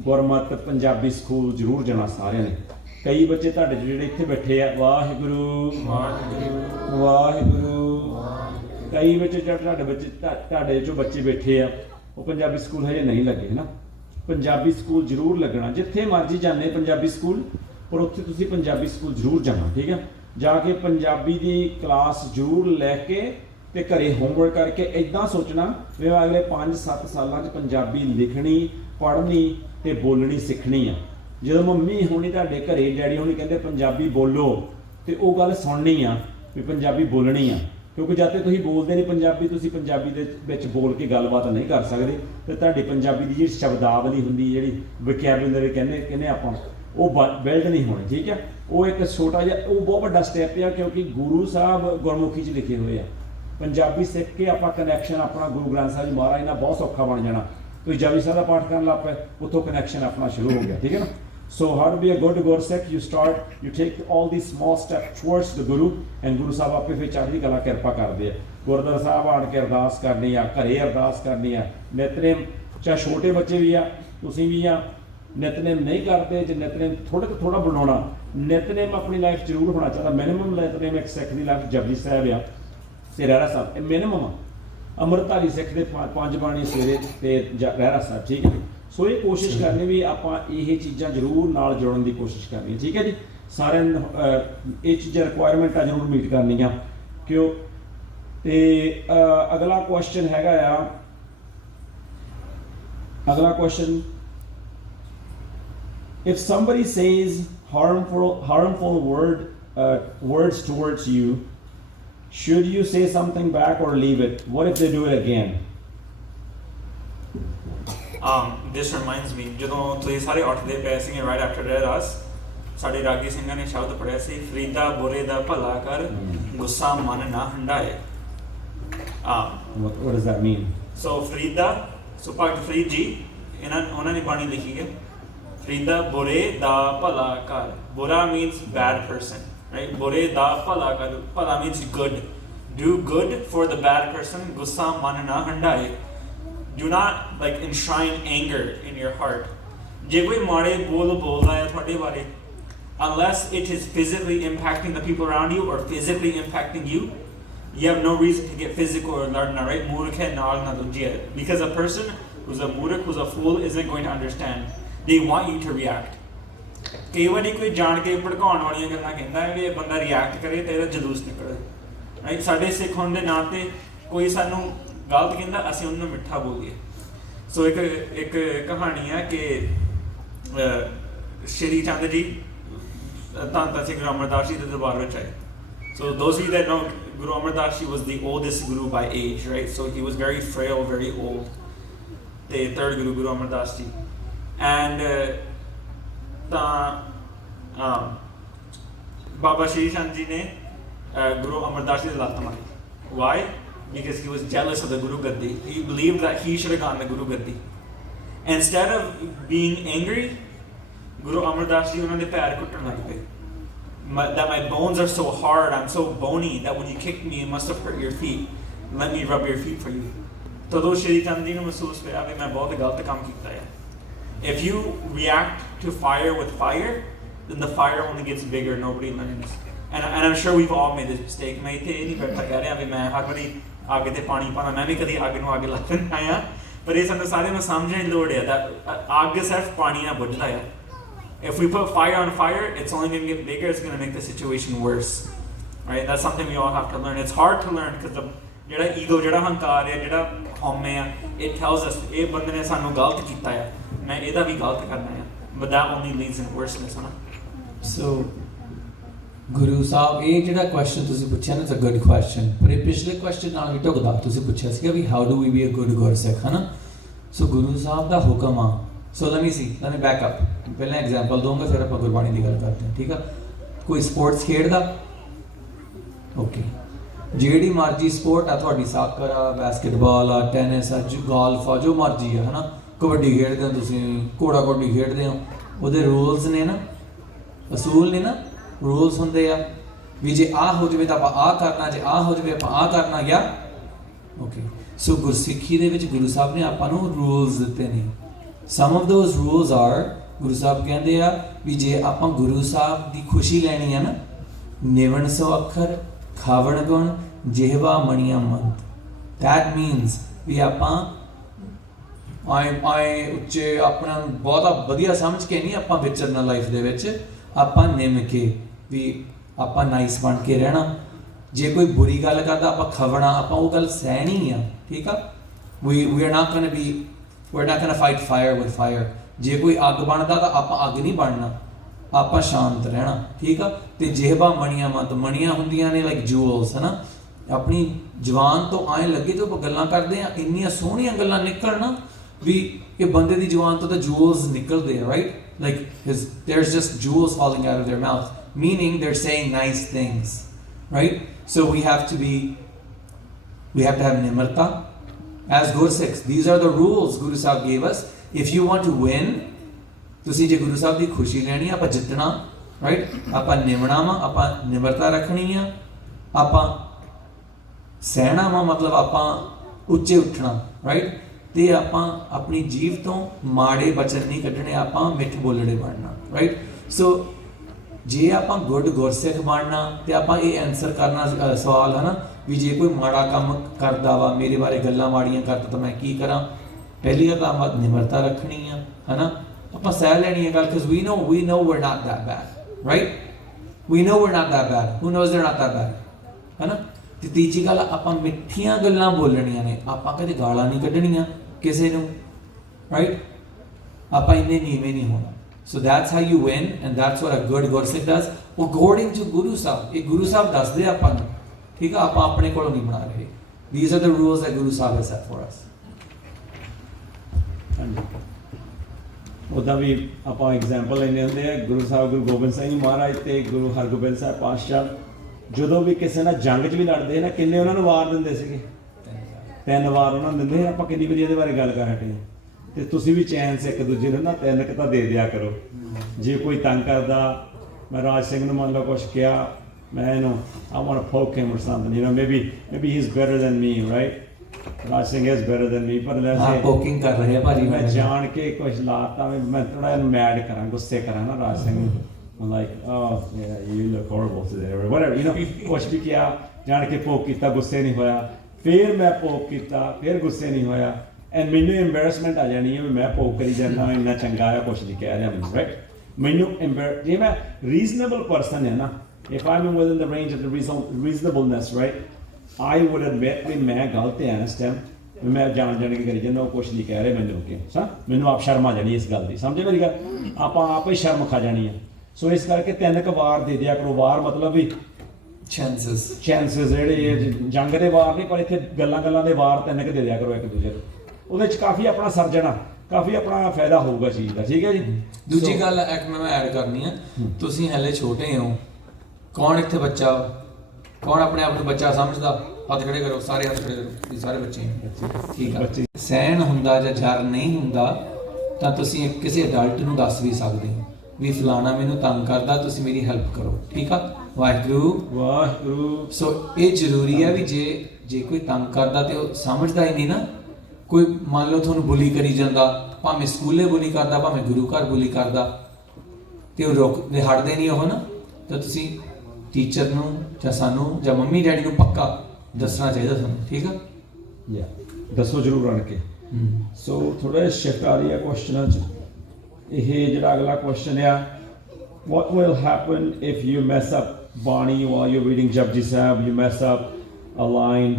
ਗੁਰਮਤ ਪੰਜਾਬੀ ਸਕੂਲ ਜ਼ਰੂਰ ਜਾਣਾ ਸਾਰਿਆਂ ਨੇ। ਕਈ ਬੱਚੇ ਤੁਹਾਡੇ ਜਿਹੜੇ ਇੱਥੇ ਬੈਠੇ ਆ, ਵਾਹਿਗੁਰੂ ਵਾਹਿਗੁਰੂ ਵਾਹਿਗੁਰੂ। ਕਈ ਬੱਚੇ ਤੁਹਾਡੇ ਜੋ ਬੱਚੇ ਬੈਠੇ ਆ ਉਹ ਪੰਜਾਬੀ ਸਕੂਲ ਹਜੇ ਨਹੀਂ ਲੱਗੇ, ਹੈ ਨਾ। ਪੰਜਾਬੀ ਸਕੂਲ ਜ਼ਰੂਰ ਲੱਗਣਾ। ਜਿੱਥੇ ਮਰਜ਼ੀ ਜਾਂਦੇ ਪੰਜਾਬੀ ਸਕੂਲ, ਪਰ ਉੱਥੇ ਤੁਸੀਂ ਪੰਜਾਬੀ ਸਕੂਲ ਜ਼ਰੂਰ ਜਾਣਾ, ਠੀਕ ਹੈ। ਜਾ ਕੇ ਪੰਜਾਬੀ ਦੀ ਕਲਾਸ ਜ਼ਰੂਰ ਲੈ ਕੇ ਤੇ ਘਰੇ ਹੋਮਵਰਕ ਕਰਕੇ ਇੱਦਾਂ ਸੋਚਣਾ ਵੀ ਮੈਂ ਅਗਲੇ 5-7 ਸਾਲਾਂ 'ਚ ਪੰਜਾਬੀ ਲਿਖਣੀ, ਪੜ੍ਹਨੀ ਤੇ ਬੋਲਣੀ ਸਿੱਖਣੀ ਆ। ਜਦੋਂ ਮੰਮੀ ਹੋਣੀ ਤੁਹਾਡੇ ਘਰੇ, ਡੈਡੀ ਹੋਣੀ ਕਹਿੰਦੇ ਪੰਜਾਬੀ ਬੋਲੋ, ਤੇ ਉਹ ਗੱਲ ਸੁਣਨੀ ਆ ਵੀ ਪੰਜਾਬੀ ਬੋਲਣੀ ਆ। ਕਿਉਂਕਿ ਜਦ ਤੱਕ ਤੁਸੀਂ ਬੋਲਦੇ ਨਹੀਂ ਪੰਜਾਬੀ, ਤੁਸੀਂ ਪੰਜਾਬੀ ਦੇ ਵਿੱਚ ਬੋਲ ਕੇ ਗੱਲਬਾਤ ਨਹੀਂ ਕਰ ਸਕਦੇ। ਤੇ ਤੁਹਾਡੀ ਪੰਜਾਬੀ ਦੀ ਜਿਹੜੀ ਸ਼ਬਦਾਵਲੀ ਹੁੰਦੀ, ਜਿਹੜੀ ਵੋਕੈਬੂਲਰੀ ਕਹਿੰਦੇ ਆਪਾਂ, ਉਹ ਬਿਲਡ ਨਹੀਂ ਹੋਣੇ, ਠੀਕ ਹੈ। ਉਹ ਇੱਕ ਛੋਟਾ ਜਿਹਾ, ਉਹ ਬਹੁਤ ਵੱਡਾ ਸਟੈਪ ਆ, ਕਿਉਂਕਿ ਗੁਰੂ ਸਾਹਿਬ ਗੁਰਮੁਖੀ 'ਚ ਲਿਖੇ ਹੋਏ ਆ। ਪੰਜਾਬੀ ਸਿੱਖ ਕੇ ਆਪਾਂ ਕਨੈਕਸ਼ਨ ਆਪਣਾ ਗੁਰੂ ਗ੍ਰੰਥ ਸਾਹਿਬ ਜੀ ਮਹਾਰਾਜ ਨਾਲ ਬਹੁਤ ਸੌਖਾ ਬਣ ਜਾਣਾ। ਤੁਸੀਂ ਜਪਜੀ ਸਾਹਿਬ ਦਾ ਪਾਠ ਕਰਨ ਲੱਗ ਪਏ, ਉੱਥੋਂ ਕਨੈਕਸ਼ਨ ਆਪਣਾ ਸ਼ੁਰੂ ਹੋ ਗਿਆ, ਠੀਕ ਹੈ ਨਾ। So how to be a good Gursikh? You take all these small steps towards the Guru, and Guru ਸਾਹਿਬ ਆਪੇ ਫਿਰ ਚੜ੍ਹਦੀ ਕਲਾ ਕਿਰਪਾ ਕਰਦੇ ਆ। ਗੁਰਦੁਆਰਾ ਸਾਹਿਬ ਆਣ ਕੇ ਅਰਦਾਸ ਕਰਨੀ ਆ, ਘਰੇ ਅਰਦਾਸ ਕਰਨੀ ਆ, ਨਿਤਨੇਮ, ਚਾਹੇ ਛੋਟੇ ਬੱਚੇ ਵੀ ਆ, ਤੁਸੀਂ ਵੀ ਆ, ਨਿਤਨੇਮ ਨਹੀਂ ਕਰਦੇ, ਜੇ ਨਿਤਨੇਮ ਥੋੜ੍ਹਾ ਤੋਂ ਥੋੜ੍ਹਾ ਬਣਾਉਣਾ, ਨਿਤਨੇਮ ਆਪਣੀ ਲਾਈਫ ਜ਼ਰੂਰ ਹੋਣਾ ਚਾਹੀਦਾ। ਮਿਨੀਮਮ ਨਿਤਨੇਮ ਇੱਕ ਸਿੱਖ ਦੀ ਲਾਈਫ ਜਪਜੀ ਸਾਹਿਬ ਆ ਤੇ ਰਹਿਰਾ ਸਾਹਿਬ, ਇਹ ਮਿਨੀਮਮ ਆ। ਅੰਮ੍ਰਿਤਧਾਰੀ ਸਿੱਖ ਦੇ 5 ਬਾਣੀ ਸਵੇਰੇ ਤੇ ਰਹਿਰਾ ਸਾਹਿਬ, ਠੀਕ ਹੈ। ਸੋ ਇਹ ਕੋਸ਼ਿਸ਼ ਕਰਨੀ ਵੀ ਆਪਾਂ ਇਹ ਚੀਜ਼ਾਂ ਜ਼ਰੂਰ ਨਾਲ ਜੋੜਨ ਦੀ ਕੋਸ਼ਿਸ਼ ਕਰਨੀ, ਠੀਕ ਹੈ ਜੀ। ਸਾਰਿਆਂ ਨੂੰ ਇਹ ਚੀਜ਼ਾਂ ਰਿਕੁਆਇਰਮੈਂਟਾਂ ਜ਼ਰੂਰ ਮੀਟ ਕਰਨੀਆਂ ਕਿਉਂ। ਤੇ ਅਗਲਾ ਕੁਐਸਚਨ ਹੈਗਾ ਆ, ਅਗਲਾ question, if somebody says harmful words towards you, should you say something back or leave it? What if they do it again? This reminds me, ਜਦੋਂ ਤੁਸੀਂ ਸਾਰੇ ਉੱਠਦੇ ਪਏ ਸੀਗੇ right after that, ਸਾਡੇ ਰਾਗੀ ਸਿੰਘਾਂ ਨੇ ਸ਼ਬਦ ਪੜਿਆ ਸੀ, ਫਰੀਦਾ ਬੁਰੇ ਦਾ ਭਲਾ ਕਰ, ਗੁੱਸਾ ਮਨ ਨਾ ਹੰਡਾਏ। What does that mean? So Farida, so ਭਗਤ ਫਰੀਦ ਜੀ ਉਹਨਾਂ ਨੇ ਬਾਣੀ ਲਿਖੀ ਹੈ, ਫਰੀਦਾ ਬੁਰੇ ਦਾ ਭਲਾ ਕਰ। ਬੁਰਾ means bad person, right? ਬੁਰੇ ਦਾ ਭਲਾ ਕਰ, ਭਲਾ means good. Do good for the bad person, ਗੁੱਸਾ ਮਨ ਨਾ ਹੰਡਾਏ। Do not like enshrine anger in your heart. ਜੇ ਕੋਈ ਮਾੜੇ ਬੋਲ ਬੋਲਦਾ ਹੈ ਤੁਹਾਡੇ ਬਾਰੇ, unless it is physically impacting the people around you or physically impacting you, you have no reason to get physical or ladna, right? Murkh hai naal na dujhe, because a person who's a murkh, who's a fool, isn't going to understand. They want you to react. ਕਈ ਵਾਰੀ ਕੋਈ ਜਾਣ ਕੇ ਭੜਕਾਉਣ ਵਾਲੀਆਂ ਗੱਲਾਂ ਕਹਿੰਦਾ ਹੈ, ਇਹ ਬੰਦਾ ਰਿਐਕਟ ਕਰੇ ਤੇ ਇਹਦਾ ਜਲੂਸ ਨਿਕਲੇ, ਰਾਈਟ। ਸਾਡੇ ਸਿੱਖ ਹੋਣ ਦੇ ਨਾਂ ਤੇ ਕੋਈ ਸਾਨੂੰ ਗਲਤ ਕਹਿੰਦਾ, ਅਸੀਂ ਉਹਨੂੰ ਮਿੱਠਾ ਬੋਲੀਏ। ਸੋ ਇੱਕ ਕਹਾਣੀ ਹੈ ਕਿ ਸ਼੍ਰੀ ਚੰਦ ਜੀ ਧੰਨ ਸਿੰਘ ਗੁਰੂ ਅਮਰਦਾਸ ਜੀ ਦੇ ਦਰਬਾਰ ਵਿੱਚ ਆਏ। So those of you that know, Guru Amar Das Ji was the oldest guru by age, right? So he was very frail, very old. The third Guru, Guru Amar Das Ji. And Baba Shri Chand Ji ne Guru Amar Das Ji de lat mari. Why? Because he was jealous of the Guru Gaddi. He believed that he should have gotten the Guru Gaddi. Instead of being angry, Guru Amar Das Ji unhone de pair kuttan lag paye. That my bones are so hard, I'm so bony that when you kicked me, it must have hurt your feet. Let me rub your feet for you. ਤਦੋਂ ਸ਼੍ਰੀ ਚੰਦ ਜੀ ਨੂੰ ਮਹਿਸੂਸ ਹੋਇਆ ਵੀ ਮੈਂ ਬਹੁਤ ਗਲਤ ਕੰਮ ਕੀਤਾ ਹੈ। If you react to fire with fire, then the fire only gets bigger, nobody learns. And I'm sure we've all made this mistake. ਮੈਂ ਇੱਥੇ ਇਹ ਨਹੀਂ ਬੈਠਾ ਕਹਿ ਰਿਹਾ ਵੀ ਮੈਂ ਹਰ ਵਾਰੀ ਅੱਗ ਤੇ ਪਾਣੀ ਪਾਣਾ, ਮੈਂ ਵੀ ਕਦੀ ਅੱਗ ਨੂੰ ਅੱਗ ਲਾ ਦਿੰਦਾ ਆ, ਪਰ ਇਹ ਸਾਨੂੰ ਸਾਰਿਆਂ ਨੂੰ ਸਮਝਣ ਦੀ ਲੋੜ ਹੈ that ਅੱਗ ਸਿਰਫ ਪਾਣੀ ਨਾਲ ਬੁਝਦਾ ਆ। If we put fire on fire, it's only going to get bigger, it's going to make the situation worse, right? That's something we all have to learn. It's hard to learn because the ego, the hankar, the home, it tells us, ਇਹ ਬੰਦੇ ਨੇ ਸਾਨੂੰ ਗਲਤ ਕੀਤਾ ਹੈ, ਮੈਂ ਇਹਦਾ ਵੀ ਗਲਤ ਕਰਨਾ ਹੈ, but that only leads in worseness, huh? So Guru Sahib, ਇਹ ਜਿਹੜਾ ਕੁਐਸਚਨ ਤੁਸੀਂ ਪੁੱਛਿਆ ਨਾ, it's a good question, ਪਰ ਇਹ ਪਿਛਲੇ ਕੁਐਸਚਨ ਨਾਲ ਵੀ ਢੁਕਦਾ। ਤੁਸੀਂ ਪੁੱਛਿਆ ਸੀਗਾ ਵੀ how do we be a good Gursikh, ਹੈ ਨਾ। ਸੋ ਗੁਰੂ ਸਾਹਿਬ ਦਾ ਹੁਕਮ ਆ। So let me back up. ਪਹਿਲਾਂ ਐਗਜ਼ਾਮਪਲ ਦਊਂਗਾ, ਫਿਰ ਆਪਾਂ ਗੁਰਬਾਣੀ ਦੀ ਗੱਲ ਕਰਦੇ ਹਾਂ, ਠੀਕ ਆ। ਕੋਈ ਸਪੋਰਟਸ ਖੇਡਦਾ, ਓਕੇ, ਜਿਹੜੀ ਮਰਜ਼ੀ ਸਪੋਰਟ ਆ ਤੁਹਾਡੀ, ਸਾਕਰ ਆ, ਬਾਸਕਟਬਾਲ ਆ, ਟੈਨਿਸ ਆ, ਗੋਲਫ ਆ, ਜੋ ਮਰਜ਼ੀ ਆ, ਹੈ ਨਾ। ਕਬੱਡੀ ਖੇਡਦੇ ਹੋ ਤੁਸੀਂ, ਘੋੜਾ ਕਬੱਡੀ ਖੇਡਦੇ ਹੋ, ਉਹਦੇ ਰੂਲਸ ਨੇ ਨਾ, ਅਸੂਲ ਨੇ ਨਾ, ਰੂਲਸ ਹੁੰਦੇ ਆ ਵੀ ਜੇ ਆਹ ਹੋ ਜਾਵੇ ਤਾਂ ਆਪਾਂ ਆਹ ਕਰਨਾ, ਜੇ ਆਹ ਹੋ ਜਾਵੇ ਆਪਾਂ ਆਹ ਕਰਨਾ, ਜਾਂ ਓਕੇ। ਸੋ ਗੁਰਸਿੱਖੀ ਦੇ ਵਿੱਚ ਗੁਰੂ ਸਾਹਿਬ ਨੇ ਆਪਾਂ ਨੂੰ ਰੂਲਸ ਦਿੱਤੇ ਨੇ। Some of those rules are, Guru Sahib ਕਹਿੰਦੇ ਆ ਵੀ ਜੇ ਆਪਾਂ ਗੁਰੂ ਸਾਹਿਬ ਦੀ ਖੁਸ਼ੀ ਲੈਣੀ ਆ ਨਾ, ਨਿਵਣ ਸੋ ਅੱਖਰ, ਖਾਵਣ ਗੁਣ, ਜਿਹਵਾ ਮਣੀਆਂ ਮੰਤ। That means ਵੀ ਆਪਾਂ ਆਏ ਉੱਚੇ ਆਪਣਾ ਬਹੁਤਾ ਵਧੀਆ ਸਮਝ ਕੇ ਨਹੀਂ ਆਪਾਂ ਵਿਚਰਨਾ ਲਾਈਫ ਦੇ ਵਿੱਚ, ਆਪਾਂ ਨਿਮ ਕੇ ਵੀ ਆਪਾਂ ਨਾਈਸ ਬਣ ਕੇ ਰਹਿਣਾ। ਜੇ ਕੋਈ ਬੁਰੀ ਗੱਲ ਕਰਦਾ ਆਪਾਂ ਖਵਣਾ, ਆਪਾਂ ਉਹ ਗੱਲ ਸਹਿਣੀ ਆ, ਠੀਕ ਆ। We are not going to be, we're not going to fight fire with fire. ਜੇ ਕੋਈ ਅੱਗ ਬਣਦਾ ਤਾਂ ਆਪਾਂ ਅੱਗ ਨਹੀਂ ਬਣਨਾ, ਆਪਾਂ ਸ਼ਾਂਤ ਰਹਿਣਾ, ਠੀਕ ਆ। ਤੇ ਜਿਹਵਾ ਮਣੀਆਂ ਮੰਤ, ਮਣੀਆਂ ਹੁੰਦੀਆਂ ਨੇ ਲਾਈਕ ਜੂਲਸ, ਹੈ ਨਾ। ਆਪਣੀ ਜ਼ੁਬਾਨ ਤੋਂ ਐਂ ਲੱਗੇ ਤੇ ਆਪਾਂ ਗੱਲਾਂ ਕਰਦੇ ਆ, ਇੰਨੀਆਂ ਸੋਹਣੀਆਂ ਗੱਲਾਂ ਨਿਕਲਣ ਵੀ ਇਹ ਬੰਦੇ ਦੀ ਜ਼ੁਬਾਨ ਤੋਂ ਤਾਂ ਜੂਲਸ ਨਿਕਲਦੇ ਆ, right. like there's just jewels falling out of their mouth, meaning they're saying nice things, right? So we have to have nimrata as Gursikhs. These are the rules Guru Sahib gave us. If you want to win, ਤੁਸੀਂ ਜੇ ਗੁਰੂ ਸਾਹਿਬ ਦੀ ਖੁਸ਼ੀ ਲੈਣੀ, ਆਪਾਂ ਜਿੱਤਣਾ, ਰਾਈਟ, ਆਪਾਂ ਨਿਮਣਾ ਵਾ, ਆਪਾਂ ਨਿਮਰਤਾ ਰੱਖਣੀ ਆ, ਆਪਾਂ ਸਹਿਣਾ ਵਾ, ਮਤਲਬ ਆਪਾਂ ਉੱਚੇ ਉੱਠਣਾ, ਰਾਈਟ, ਤੇ ਆਪਾਂ ਆਪਣੀ ਜੀਵ ਤੋਂ ਮਾੜੇ ਬਚਨ ਨਹੀਂ ਕੱਢਣੇ, ਆਪਾਂ ਮਿੱਠ ਬੋਲੜੇ ਬਣਨਾ, ਰਾਈਟ। ਸੋ ਜੇ ਆਪਾਂ ਗੁੱਡ ਗੁਰਸਿੱਖ ਬਣਨਾ ਤੇ ਆਪਾਂ ਇਹ ਆਨਸਰ ਕਰਨਾ ਸਵਾਲ ਹੈ ਨਾ ਵੀ ਜੇ ਕੋਈ ਮਾੜਾ ਕੰਮ ਕਰਦਾ ਵਾ, ਮੇਰੇ ਬਾਰੇ ਗੱਲਾਂ ਮਾੜੀਆਂ ਕਰਦਾ ਤਾਂ ਮੈਂ ਕੀ ਕਰਾਂ। ਪਹਿਲੀ ਗੱਲ ਤਾਂ ਆਪਾਂ ਨਿਮਰਤਾ ਰੱਖਣੀ ਆ, ਹੈ ਨਾ, ਆਪਾਂ ਸਹਿ ਲੈਣੀ ਹੈ ਗੱਲ, because we know we're not that bad, right? We know we're not that bad. Who knows they're not that bad? ਹੈ ਨਾ। ਤੇ ਤੀਜੀ ਗੱਲ, ਆਪਾਂ ਮਿੱਠੀਆਂ ਗੱਲਾਂ ਬੋਲਣੀਆਂ ਨੇ, ਆਪਾਂ ਕਦੇ ਗਾਲਾਂ ਨਹੀਂ ਕੱਢਣੀਆਂ ਕਿਸੇ ਨੂੰ, ਰਾਈਟ, ਆਪਾਂ ਇੰਨੇ ਨੀਵੇਂ ਨਹੀਂ ਹੋਣਾ। So that's how you win, and that's what a good Gursikh does according to Guru Sahib. ਇਹ ਗੁਰੂ ਸਾਹਿਬ ਦੱਸਦੇ ਆਪਾਂ ਨੂੰ, ਠੀਕ ਆ, ਆਪਾਂ ਆਪਣੇ ਕੋਲੋਂ ਨਹੀਂ ਬਣਾ ਰਹੇ। These are the rules that Guru Sahib has set for us. ਉਹਦਾ ਵੀ ਆਪਾਂ ਐਗਜ਼ਾਮਪਲ ਲੈਂਦੇ ਹੁੰਦੇ ਆ, ਗੁਰੂ ਸਾਹਿਬ ਗੁਰੂ ਗੋਬਿੰਦ ਸਿੰਘ ਮਹਾਰਾਜ ਤੇ ਗੁਰੂ ਹਰਗੋਬਿੰਦ ਸਾਹਿਬ ਪਾਤਸ਼ਾਹ ਜਦੋਂ ਵੀ ਕਿਸੇ ਨਾਲ ਜੰਗ 'ਚ ਵੀ ਲੜਦੇ ਨਾ, ਕਿੰਨੇ ਉਹਨਾਂ ਨੂੰ ਵਾਰ ਦਿੰਦੇ ਸੀਗੇ? 3 ਵਾਰ ਉਹਨਾਂ ਨੂੰ ਦਿੰਦੇ। ਆਪਾਂ ਕਿੰਨੀ ਵਾਰੀ ਇਹਦੇ ਬਾਰੇ ਗੱਲ ਕਰ ਹਟੇ। ਤੇ ਤੁਸੀਂ ਵੀ ਚੈਨ ਸੇ ਇੱਕ ਦੂਜੇ ਨੂੰ ਨਾ 3 ਕੁ ਤਾਂ ਦੇ ਦਿਆ ਕਰੋ। ਜੇ ਕੋਈ ਤੰਗ ਕਰਦਾ, ਮੈਂ ਰਾਜ ਸਿੰਘ ਨੂੰ ਮੰਨ ਲਓ ਕੁਛ ਕਿਹਾ, ਮੈਂ ਇਹਨੂੰ I want to poke him or something, you know, maybe he's better than me, right? Raj Singh is better than me, ਪਰ ਹਾਂ ਪੋਕਿੰਗ ਕਰ ਰਹੇ ਆ ਭਾਜੀ, ਮੈਂ ਜਾਣ ਕੇ ਕੁਛ ਲਾਤਾ, ਮੈਂ ਥੋੜਾ ਇਹਨੂੰ ਮੈਡ ਕਰਾਂ, ਗੁੱਸੇ ਕਰਾਂ ਨਾ ਰਾਜ ਸਿੰਘ ਨੂੰ। I'm like, oh yeah, you look horrible today or whatever, you know, ਕੁਛ ਵੀ ਕਿਹਾ, ਜਾਣ ਕੇ ਪੋਕ ਕੀਤਾ, ਗੁੱਸੇ ਨਹੀਂ ਹੋਇਆ, ਫਿਰ ਮੈਂ ਪੋਕ ਕੀਤਾ, ਫਿਰ ਗੁੱਸੇ ਨਹੀਂ ਹੋਇਆ, ਐਂਡ ਮੈਨੂੰ embarrassment ਆ ਜਾਣੀ ਹੈ ਵੀ ਮੈਂ ਪੋਕ ਕਰੀ ਜਾਂਦਾ, ਇੰਨਾ ਚੰਗਾ ਆ, ਕੁਛ ਨਹੀਂ ਕਹਿ ਰਿਹਾ ਮੈਨੂੰ, ਰਾਈਟ। ਮੈਨੂੰ ਜੇ ਮੈਂ ਰੀਜ਼ਨੇਬਲ ਪਰਸਨ ਹੈ ਨਾ, if I'm within the range of the reasonableness, right, I would admit ਵੀ ਮੈਂ ਗਲਤ ਹਾਂ ਇਸ ਟਾਈਮ, ਮੈਂ ਜਾਣ ਕੇ ਕਰੀ ਜਾਂਦਾ, ਉਹ ਕੁਛ ਨਹੀਂ ਕਹਿ ਰਹੇ ਮੈਨੂੰ, ਕਿ ਮੈਨੂੰ ਆਪ ਸ਼ਰਮ ਆ ਜਾਣੀ ਇਸ ਗੱਲ ਦੀ, ਸਮਝੇ ਮੇਰੀ ਗੱਲ, ਆਪਾਂ ਆਪ ਹੀ ਸ਼ਰਮ ਖਾ ਜਾਣੀ ਹੈ। ਸੋ ਇਸ ਕਰਕੇ 3 ਕੁ ਵਾਰ ਦੇ ਦਿਆ ਕਰੋ। ਵਾਰ ਮਤਲਬ ਵੀ ਚਾਂਸਸ ਜਿਹੜੇ ਜੰਗ ਦੇ ਵਾਰ ਨਹੀਂ, ਪਰ ਇੱਥੇ ਗੱਲਾਂ ਦੇ ਵਾਰ 3 ਕੁ ਦੇ ਦਿਆ ਕਰੋ ਇੱਕ ਦੂਜੇ ਨੂੰ। ਉਹਦੇ 'ਚ ਕਾਫੀ ਆਪਣਾ ਸਰਜਣਾ, ਕਾਫੀ ਆਪਣਾ ਫਾਇਦਾ ਹੋਊਗਾ ਚੀਜ਼ ਦਾ, ਠੀਕ ਹੈ ਜੀ। ਦੂਜੀ ਗੱਲ ਇੱਕ ਮੈਂ ਐਡ ਕਰਨੀ ਆ, ਤੁਸੀਂ ਹਲੇ ਛੋਟੇ ਹੋ, ਕੌਣ ਇੱਥੇ ਬੱਚਾ, ਕੌਣ ਆਪਣੇ ਆਪ ਨੂੰ ਬੱਚਾ ਸਮਝਦਾ? ਹੱਥ ਖੜੇ ਕਰੋ, ਸਾਰੇ ਹੱਥ ਖੜੇ ਕਰੋ, ਇਹ ਸਾਰੇ ਬੱਚੇ, ਠੀਕ ਆ। ਸਹਿਣ ਹੁੰਦਾ ਜਾਂ ਜਰ ਨਹੀਂ ਹੁੰਦਾ ਤਾਂ ਤੁਸੀਂ ਕਿਸੇ ਅਡਲਟ ਨੂੰ ਦੱਸ ਵੀ ਸਕਦੇ ਹੋ ਵੀ ਫਲਾਣਾ ਮੈਨੂੰ ਤੰਗ ਕਰਦਾ, ਤੁਸੀਂ ਮੇਰੀ ਹੈਲਪ ਕਰੋ, ਠੀਕ ਆ। ਵਾਹਿਗੁਰੂ। ਸੋ ਇਹ ਜ਼ਰੂਰੀ ਹੈ ਵੀ ਜੇ ਕੋਈ ਤੰਗ ਕਰਦਾ ਤੇ ਉਹ ਸਮਝਦਾ ਹੀ ਨਹੀਂ ਨਾ, ਕੋਈ ਮੰਨ ਲਓ ਤੁਹਾਨੂੰ ਬੁਲੀ ਕਰੀ ਜਾਂਦਾ, ਭਾਵੇਂ ਸਕੂਲੇ ਬੁਲੀ ਕਰਦਾ, ਭਾਵੇਂ ਗੁਰੂ ਘਰ ਬੁਲੀ ਕਰਦਾ, ਤੇ ਉਹ ਹਟਦੇ ਨਹੀਂ ਉਹ ਨਾ, ਤਾਂ ਤੁਸੀਂ ਟੀਚਰ ਨੂੰ ਜਾਂ ਸਾਨੂੰ ਜਾਂ ਮੰਮੀ ਡੈਡੀ ਨੂੰ ਪੱਕਾ ਦੱਸਣਾ ਚਾਹੀਦਾ ਤੁਹਾਨੂੰ, ਠੀਕ ਆ। ਦੱਸੋ ਜ਼ਰੂਰ ਆਣ ਕੇ। ਸੋ ਥੋੜਾ ਜਿਹਾ ਸ਼ਿਫਟ ਆ ਰਹੀ ਹੈ ਕੁਐਸਚਨਾਂ 'ਚ। ਇਹ ਜਿਹੜਾ ਅਗਲਾ ਕੁਐਸਚਨ ਆ, what will happen if you mess up Bani while you're reading Japji Sahib, you mess up a line,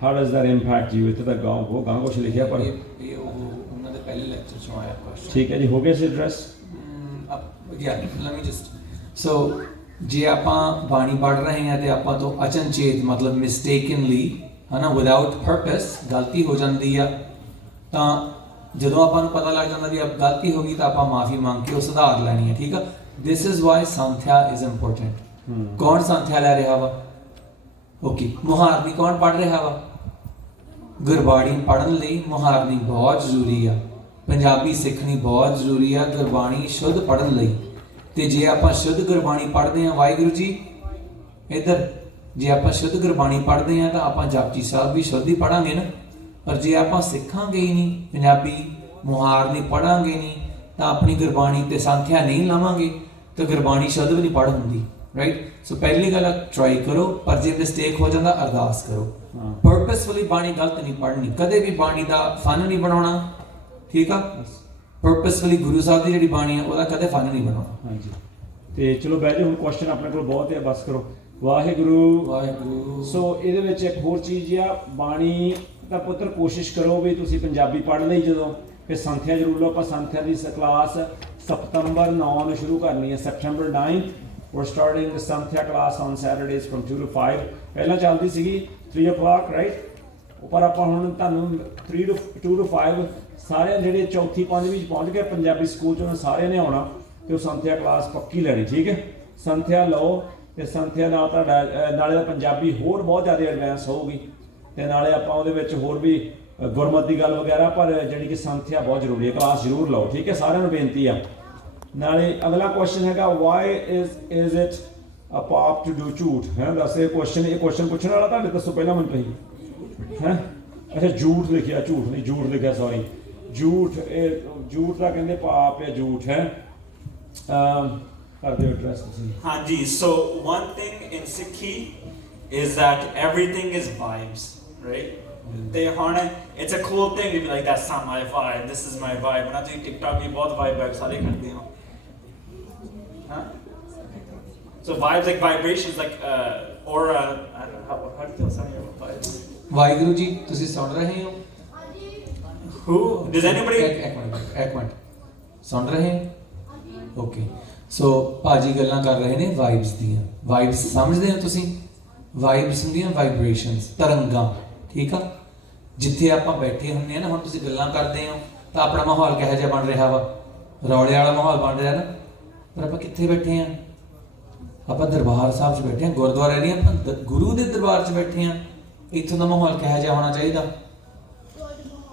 how does that impact you? ਇੱਥੇ ਤਾਂ ਗਾਂ ਕੁਛ ਲਿਖਿਆ, ਪਰ ਇਹ ਉਹਨਾਂ ਦੇ ਪਹਿਲੇ ਲੈਕਚਰ 'ਚੋਂ ਆਇਆ ਕੁਐਸਚਨ, ਠੀਕ ਹੈ ਜੀ। ਹੋ ਗਿਆ ਸੀ address? let me just, so ਜੇ ਆਪਾਂ ਬਾਣੀ ਪੜ੍ਹ ਰਹੇ ਹਾਂ ਤੇ ਆਪਾਂ ਤੋਂ ਅਚਨਚੇਤ ਮਤਲਬ ਮਿਸਟੇਕਨਲੀ, ਹੈ ਨਾ, ਵਿਦਆਊਟ ਪਰਪਸ ਗਲਤੀ ਹੋ ਜਾਂਦੀ ਆ, ਤਾਂ ਜਦੋਂ ਆਪਾਂ ਨੂੰ ਪਤਾ ਲੱਗ ਜਾਂਦਾ ਵੀ ਅਬ ਗਲਤੀ ਹੋ ਗਈ ਤਾਂ ਆਪਾਂ ਮਾਫੀ ਮੰਗ ਕੇ ਉਹ ਸੁਧਾਰ ਲੈਣੀ ਹੈ, ਠੀਕ ਆ। ਦਿਸ ਇਜ਼ ਵਾਈ ਸੰਥਿਆ ਇਜ਼ ਇੰਪੋਰਟੈਂਟ। ਕੌਣ ਸੰਥਿਆ ਲੈ ਰਿਹਾ ਵਾ? ਓਕੇ, ਮੁਹਾਰਨੀ ਕੌਣ ਪੜ੍ਹ ਰਿਹਾ ਵਾ? ਗੁਰਬਾਣੀ ਪੜ੍ਹਨ ਲਈ ਮੁਹਾਰਨੀ ਬਹੁਤ ਜ਼ਰੂਰੀ ਆ, ਪੰਜਾਬੀ ਸਿੱਖਣੀ ਬਹੁਤ ਜ਼ਰੂਰੀ ਆ ਗੁਰਬਾਣੀ ਸ਼ੁੱਧ ਪੜ੍ਹਨ ਲਈ। ਤੇ ਜੇ ਆਪਾਂ ਸ਼ੁੱਧ ਗੁਰਬਾਣੀ ਪੜ੍ਹਦੇ ਹਾਂ, ਵਾਹਿਗੁਰੂ ਜੀ ਇੱਧਰ, ਜੇ ਆਪਾਂ ਸ਼ੁੱਧ ਗੁਰਬਾਣੀ ਪੜ੍ਹਦੇ ਹਾਂ ਤਾਂ ਆਪਾਂ ਜਪਜੀ ਸਾਹਿਬ ਵੀ ਸ਼ੁੱਧ ਹੀ ਪੜ੍ਹਾਂਗੇ ਨਾ। ਪਰ ਜੇ ਆਪਾਂ ਸਿੱਖਾਂਗੇ ਹੀ ਨਹੀਂ, ਪੰਜਾਬੀ ਮੁਹਾਰਨੀ ਪੜ੍ਹਾਂਗੇ ਨਹੀਂ, ਤਾਂ ਆਪਣੀ ਗੁਰਬਾਣੀ ਤੇ ਸੰਥਿਆ ਨਹੀਂ ਲਾਵਾਂਗੇ ਤਾਂ ਗੁਰਬਾਣੀ ਸ਼ੁੱਧ ਵੀ ਨਹੀਂ ਪੜ੍ਹ ਹੁੰਦੀ, ਰਾਈਟ। ਸੋ ਪਹਿਲੀ ਗੱਲ ਟਰਾਈ ਕਰੋ, ਪਰ ਜੇ ਮਿਸਟੇਕ ਹੋ ਜਾਂਦਾ ਅਰਦਾਸ ਕਰੋ। ਪਰਪਸਫੁਲੀ ਬਾਣੀ ਗਲਤ ਨਹੀਂ ਪੜ੍ਹਨੀ, ਕਦੇ ਵੀ ਬਾਣੀ ਦਾ ਫਨ ਨਹੀਂ ਬਣਾਉਣਾ, ਠੀਕ ਆ। ਪਰਪਸਫੁਲੀ ਗੁਰੂ ਸਾਹਿਬ ਦੀ ਜਿਹੜੀ ਬਾਣੀ ਆ ਉਹਦਾ ਕਦੇ ਫਨ ਨਹੀਂ ਬਣਾਉਣਾ। ਹਾਂਜੀ, ਤੇ ਚਲੋ ਬਹਿ ਜਾਓ, ਹੁਣ ਕੁਐਸਚਨ ਆਪਣੇ ਕੋਲ ਬਹੁਤ ਹੈ, ਬਸ ਕਰੋ। ਵਾਹਿਗੁਰੂ। ਸੋ ਇਹਦੇ ਵਿੱਚ ਇੱਕ ਹੋਰ ਚੀਜ਼ ਆ, ਬਾਣੀ ਤਾਂ ਪੁੱਤਰ ਕੋਸ਼ਿਸ਼ ਕਰੋ ਵੀ ਤੁਸੀਂ ਪੰਜਾਬੀ ਪੜ੍ਹ ਲਈ, ਜਦੋਂ ਫਿਰ ਸੰਥਿਆ ਜ਼ਰੂਰ ਲਓ। ਆਪਾਂ ਸੰਥਿਆ ਦੀ ਕਲਾਸ ਸਤੰਬਰ 9 ਨੂੰ ਸ਼ੁਰੂ ਕਰਨੀ ਹੈ, September 9th we're starting the santhiya class on Saturdays from 2 to 5। ਪਹਿਲਾਂ ਚੱਲਦੀ ਸੀਗੀ 3 o'clock, ਰਾਈਟ, ਪਰ ਆਪਾਂ ਹੁਣ ਤੁਹਾਨੂੰ 2 to 5 ਸਾਰਿਆਂ ਜਿਹੜੇ ਚੌਥੀ ਪੰਜਵੀਂ 'ਚ ਪਹੁੰਚ ਗਏ ਪੰਜਾਬੀ ਸਕੂਲ 'ਚ, ਉਹਨਾਂ ਸਾਰਿਆਂ ਨੇ ਆਉਣਾ। ਤੇ ਉਹ ਸੰਥਿਆ ਕਲਾਸ ਪੱਕੀ ਲੈਣੀ, ਠੀਕ ਹੈ। ਸੰਥਿਆ ਲਓ ਤੇ ਸੰਥਿਆ ਨਾਲ ਤੁਹਾਡਾ ਨਾਲੇ ਦਾ ਪੰਜਾਬੀ ਹੋਰ ਬਹੁਤ ਜ਼ਿਆਦਾ ਐਡਵਾਂਸ ਹੋਊਗੀ ਤੇ ਨਾਲੇ ਆਪਾਂ ਉਹਦੇ ਵਿੱਚ ਹੋਰ ਵੀ ਗੁਰਮਤਿ ਦੀ ਗੱਲ ਵਗੈਰਾ, ਪਰ ਜਿਹੜੀ ਕਿ ਸੰਥਿਆ ਬਹੁਤ ਜ਼ਰੂਰੀ ਹੈ, ਕਲਾਸ ਜ਼ਰੂਰ ਲਓ, ਠੀਕ ਹੈ। ਸਾਰਿਆਂ ਨੂੰ ਬੇਨਤੀ ਆ। ਨਾਲੇ ਅਗਲਾ ਕੁਐਸਚਨ ਹੈਗਾ ਵਾਈ ਇਜ਼ ਇਟ ਅ ਪਾਪ ਟੂ ਡੂ ਝੂਠ, ਹੈ ਦੱਸ ਇਹ ਕੁਐਸਚਨ ਪੁੱਛਣ ਵਾਲਾ ਤੁਹਾਡੇ ਦੱਸੋ ਪਹਿਲਾਂ ਮੈਨੂੰ ਤੁਸੀਂ, ਹੈ ਅੱਛਾ ਝੂਠ ਲਿਖਿਆ, ਝੂਠ ਨਹੀਂ ਝੂਠ ਲਿਖਿਆ, ਸੌਰੀ ਝੂਠ, ਇਹ ਝੂਠ ਦਾ ਕਹਿੰਦੇ ਪਾਪ ਹੈ, ਝੂਠ ਹੈ। ਕਰਦੇ ਹੋ ਐਡਰੈਸ ਤੁਸੀਂ? ਹਾਂਜੀ, so one thing in Sikhi is that everything is vibes, right? ਤੇ ਹੁਣ it's a cool thing to be like that's not my vibe, this is my vibe. when I do TikTok ਵੀ ਬਹੁਤ vibe ਸਾਰੇ ਕਰਦੇ ਹਾਂ, huh? So vibes like vibrations like aura, I don't know how do you tell something about vibes? Waheguru ji ਤੁਸੀਂ ਸੁਣ ਰਹੇ ਹੋ? Who does anybody? ਇੱਕ ਮਿੰਟ ਸੁਣ ਰਹੇ ਹੋ? ਓਕੇ, ਸੋ ਭਾਜੀ ਗੱਲਾਂ ਕਰ ਰਹੇ ਨੇ ਵਾਈਬਸ ਦੀਆਂ। ਵਾਈਬਸ ਸਮਝਦੇ ਹੋ ਤੁਸੀਂ? ਵਾਈਬਸ ਹੁੰਦੀਆਂ ਵਾਈਬ੍ਰੇਸ਼ਨਸ, ਤਰੰਗਾਂ, ਠੀਕ ਆ। ਜਿੱਥੇ ਆਪਾਂ ਬੈਠੇ ਹੁੰਦੇ ਆ ਨਾ, ਹੁਣ ਤੁਸੀਂ ਗੱਲਾਂ ਕਰਦੇ ਹੋ ਤਾਂ ਆਪਣਾ ਮਾਹੌਲ ਕਿਹੋ ਜਿਹਾ ਬਣ ਰਿਹਾ ਵਾ? ਰੌਲੇ ਵਾਲਾ ਮਾਹੌਲ ਬਣ ਰਿਹਾ ਨਾ। ਪਰ ਆਪਾਂ ਕਿੱਥੇ ਬੈਠੇ ਆ? ਆਪਾਂ ਦਰਬਾਰ ਸਾਹਿਬ 'ਚ ਬੈਠੇ ਆ, ਗੁਰਦੁਆਰੇ ਨਹੀਂ, ਆਪਾਂ ਗੁਰੂ ਦੇ ਦਰਬਾਰ 'ਚ ਬੈਠੇ ਆ। ਇੱਥੋਂ ਦਾ ਮਾਹੌਲ ਕਿਹੋ ਜਿਹਾ ਹੋਣਾ ਚਾਹੀਦਾ?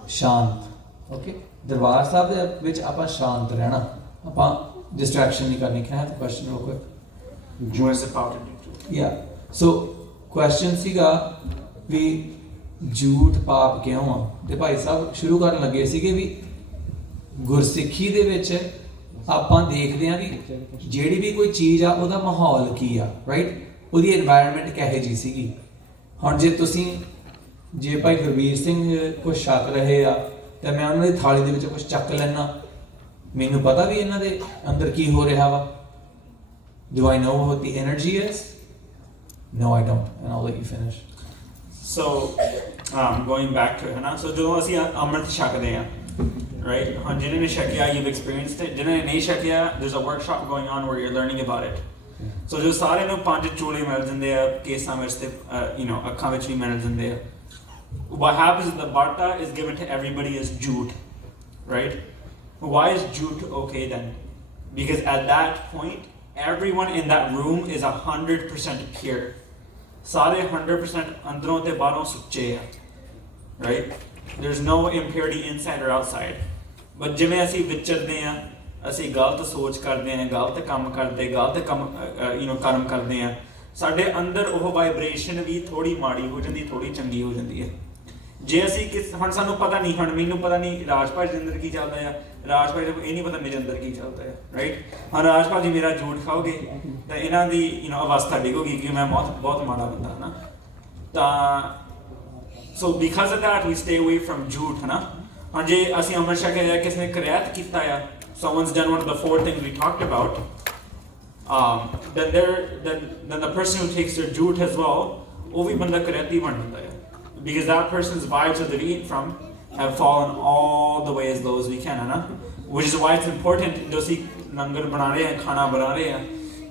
ਸ਼ਾਂਤ। ਓਕੇ, ਦਰਬਾਰ ਸਾਹਿਬ ਦੇ ਵਿੱਚ ਆਪਾਂ ਸ਼ਾਂਤ ਰਹਿਣਾ, ਆਪਾਂ ਡਿਸਟਰੈਕਸ਼ਨ ਨਹੀਂ ਕਰਨੀ। Can I have the question real quick? What is the power to do? Yeah, so question ਸੀਗਾ ਵੀ ਝੂਠ ਪਾਪ ਕਿਉਂ ਆ? ਤੇ ਭਾਈ ਸਾਹਿਬ ਸ਼ੁਰੂ ਕਰਨ ਲੱਗੇ ਸੀਗੇ ਵੀ ਗੁਰਸਿੱਖੀ ਦੇ ਵਿੱਚ ਆਪਾਂ ਦੇਖਦੇ ਹਾਂ ਵੀ ਜਿਹੜੀ ਵੀ ਕੋਈ ਚੀਜ਼ ਆ ਉਹਦਾ ਮਾਹੌਲ ਕੀ ਆ, ਰਾਈਟ? ਉਹਦੀ এনवायरमेंट ਕਿਹੋ ਜਿਹੀ ਸੀਗੀ। ਹੁਣ ਜੇ ਭਾਈ ਗੁਰਬੀਰ ਸਿੰਘ ਕੁਝ ਛਕ ਰਹੇ ਆ ਤੇ ਮੈਂ ਉਹਨਾਂ ਦੀ ਥਾਲੀ ਦੇ ਵਿੱਚ ਕੁਝ ਚੱਕ ਲੈਣਾ, ਮੈਨੂੰ ਪਤਾ ਵੀ ਇਹਨਾਂ ਦੇ ਅੰਦਰ ਕੀ ਹੋ ਰਿਹਾ ਵਾ? Do I know what the energy is? No, I don't, and I'll let you finish. So going back to it, है ना? So ਜਦੋਂ ਅਸੀਂ ਅੰਮ੍ਰਿਤ ਛਕਦੇ ਆ, right? ਹੁਣ ਜਿਹਨੇ ਨੇ ਛਕਿਆ, you've experienced it. ਜਿਹਨੇ ਨਹੀਂ ਛਕਿਆ, there's a workshop going on where you're learning about it. So ਜੋ ਸਾਰੇ ਨੂੰ 5 ਚੂਲੇ ਮਿਲ ਜਾਂਦੇ ਆ, ਕੇਸਾਂ ਵਿੱਚ ਤੇ ਅੱਖਾਂ ਵਿੱਚ ਵੀ ਮਿਲ ਜਾਂਦੇ ਆ। What happens is the barta is given to everybody as jhoot, right? Why is jhoot okay then? Because at that point, everyone in that room is 100% pure. ਸਾਰੇ 100% ਅੰਦਰੋਂ ਤੇ ਬਾਹਰੋਂ ਸੁੱਚੇ ਆ, right? There's no impurity inside or outside. But ਜਿਵੇਂ ਅਸੀਂ ਵਿਚਰਦੇ ਆ, ਅਸੀਂ ਗਲਤ ਸੋਚ ਕਰਦੇ ਆ, ਗਲਤ ਕੰਮ ਕਰਮ ਕਰਦੇ ਆ, ਸਾਡੇ ਅੰਦਰ ਉਹ ਵਾਈਬ੍ਰੇਸ਼ਨ ਵੀ ਥੋੜੀ ਮਾੜੀ ਹੋ ਜਾਂਦੀ, ਥੋੜੀ ਚੰਗੀ ਹੋ ਜਾਂਦੀ ਹੈ। ਜੇ ਅਸੀਂ ਹੁਣ ਸਾਨੂੰ ਪਤਾ ਨਹੀਂ, ਹੁਣ ਮੈਨੂੰ ਪਤਾ ਨਹੀਂ ਰਾਜ ਭਾਜੀ ਦੇ ਅੰਦਰ ਕੀ ਚੱਲਦਾ ਆ, ਰਾਜ ਭਾਜੀ ਨੂੰ ਇਹ ਨਹੀਂ ਪਤਾ ਮੇਰੇ ਅੰਦਰ ਕੀ ਚੱਲਦਾ ਹੈ, ਰਾਈਟ? ਹੁਣ ਰਾਜ ਭਾਜੀ ਮੇਰਾ ਝੂਠ ਖਾਓਗੇ ਤਾਂ ਇਹਨਾਂ ਦੀ ਅਵਸਥਾ ਡਿੱਗੋਗੀ ਕਿ ਮੈਂ ਬਹੁਤ ਮਾੜਾ ਬੰਦਾ ਹੈ ਨਾ। ਤਾਂ so because of that we stay away from ਝੂਠ, ਹੈ ਨਾ। ਹੁਣ ਜੇ ਅਸੀਂ ਅੰਮ੍ਰਿਤ ਛਕਿਆ, ਕਿਸੇ ਨੇ ਕਰਿਆਤ ਕੀਤਾ ਆ, someone's done one of the 4 things we talked about, then the person who takes their jhoot as well, ਉਹ ਵੀ ਬੰਦਾ ਕਰਿਆਤੀ ਬਣ ਜਾਂਦਾ ਹੈ, because that person's vibes that they're eating from have fallen all the way as low as we can, है ना? Which is why it's important जो ਅਸੀਂ ਲੰਗਰ ਬਣਾ ਰਹੇ ਹਾਂ, ਖਾਣਾ ਬਣਾ ਰਹੇ ਹਾਂ,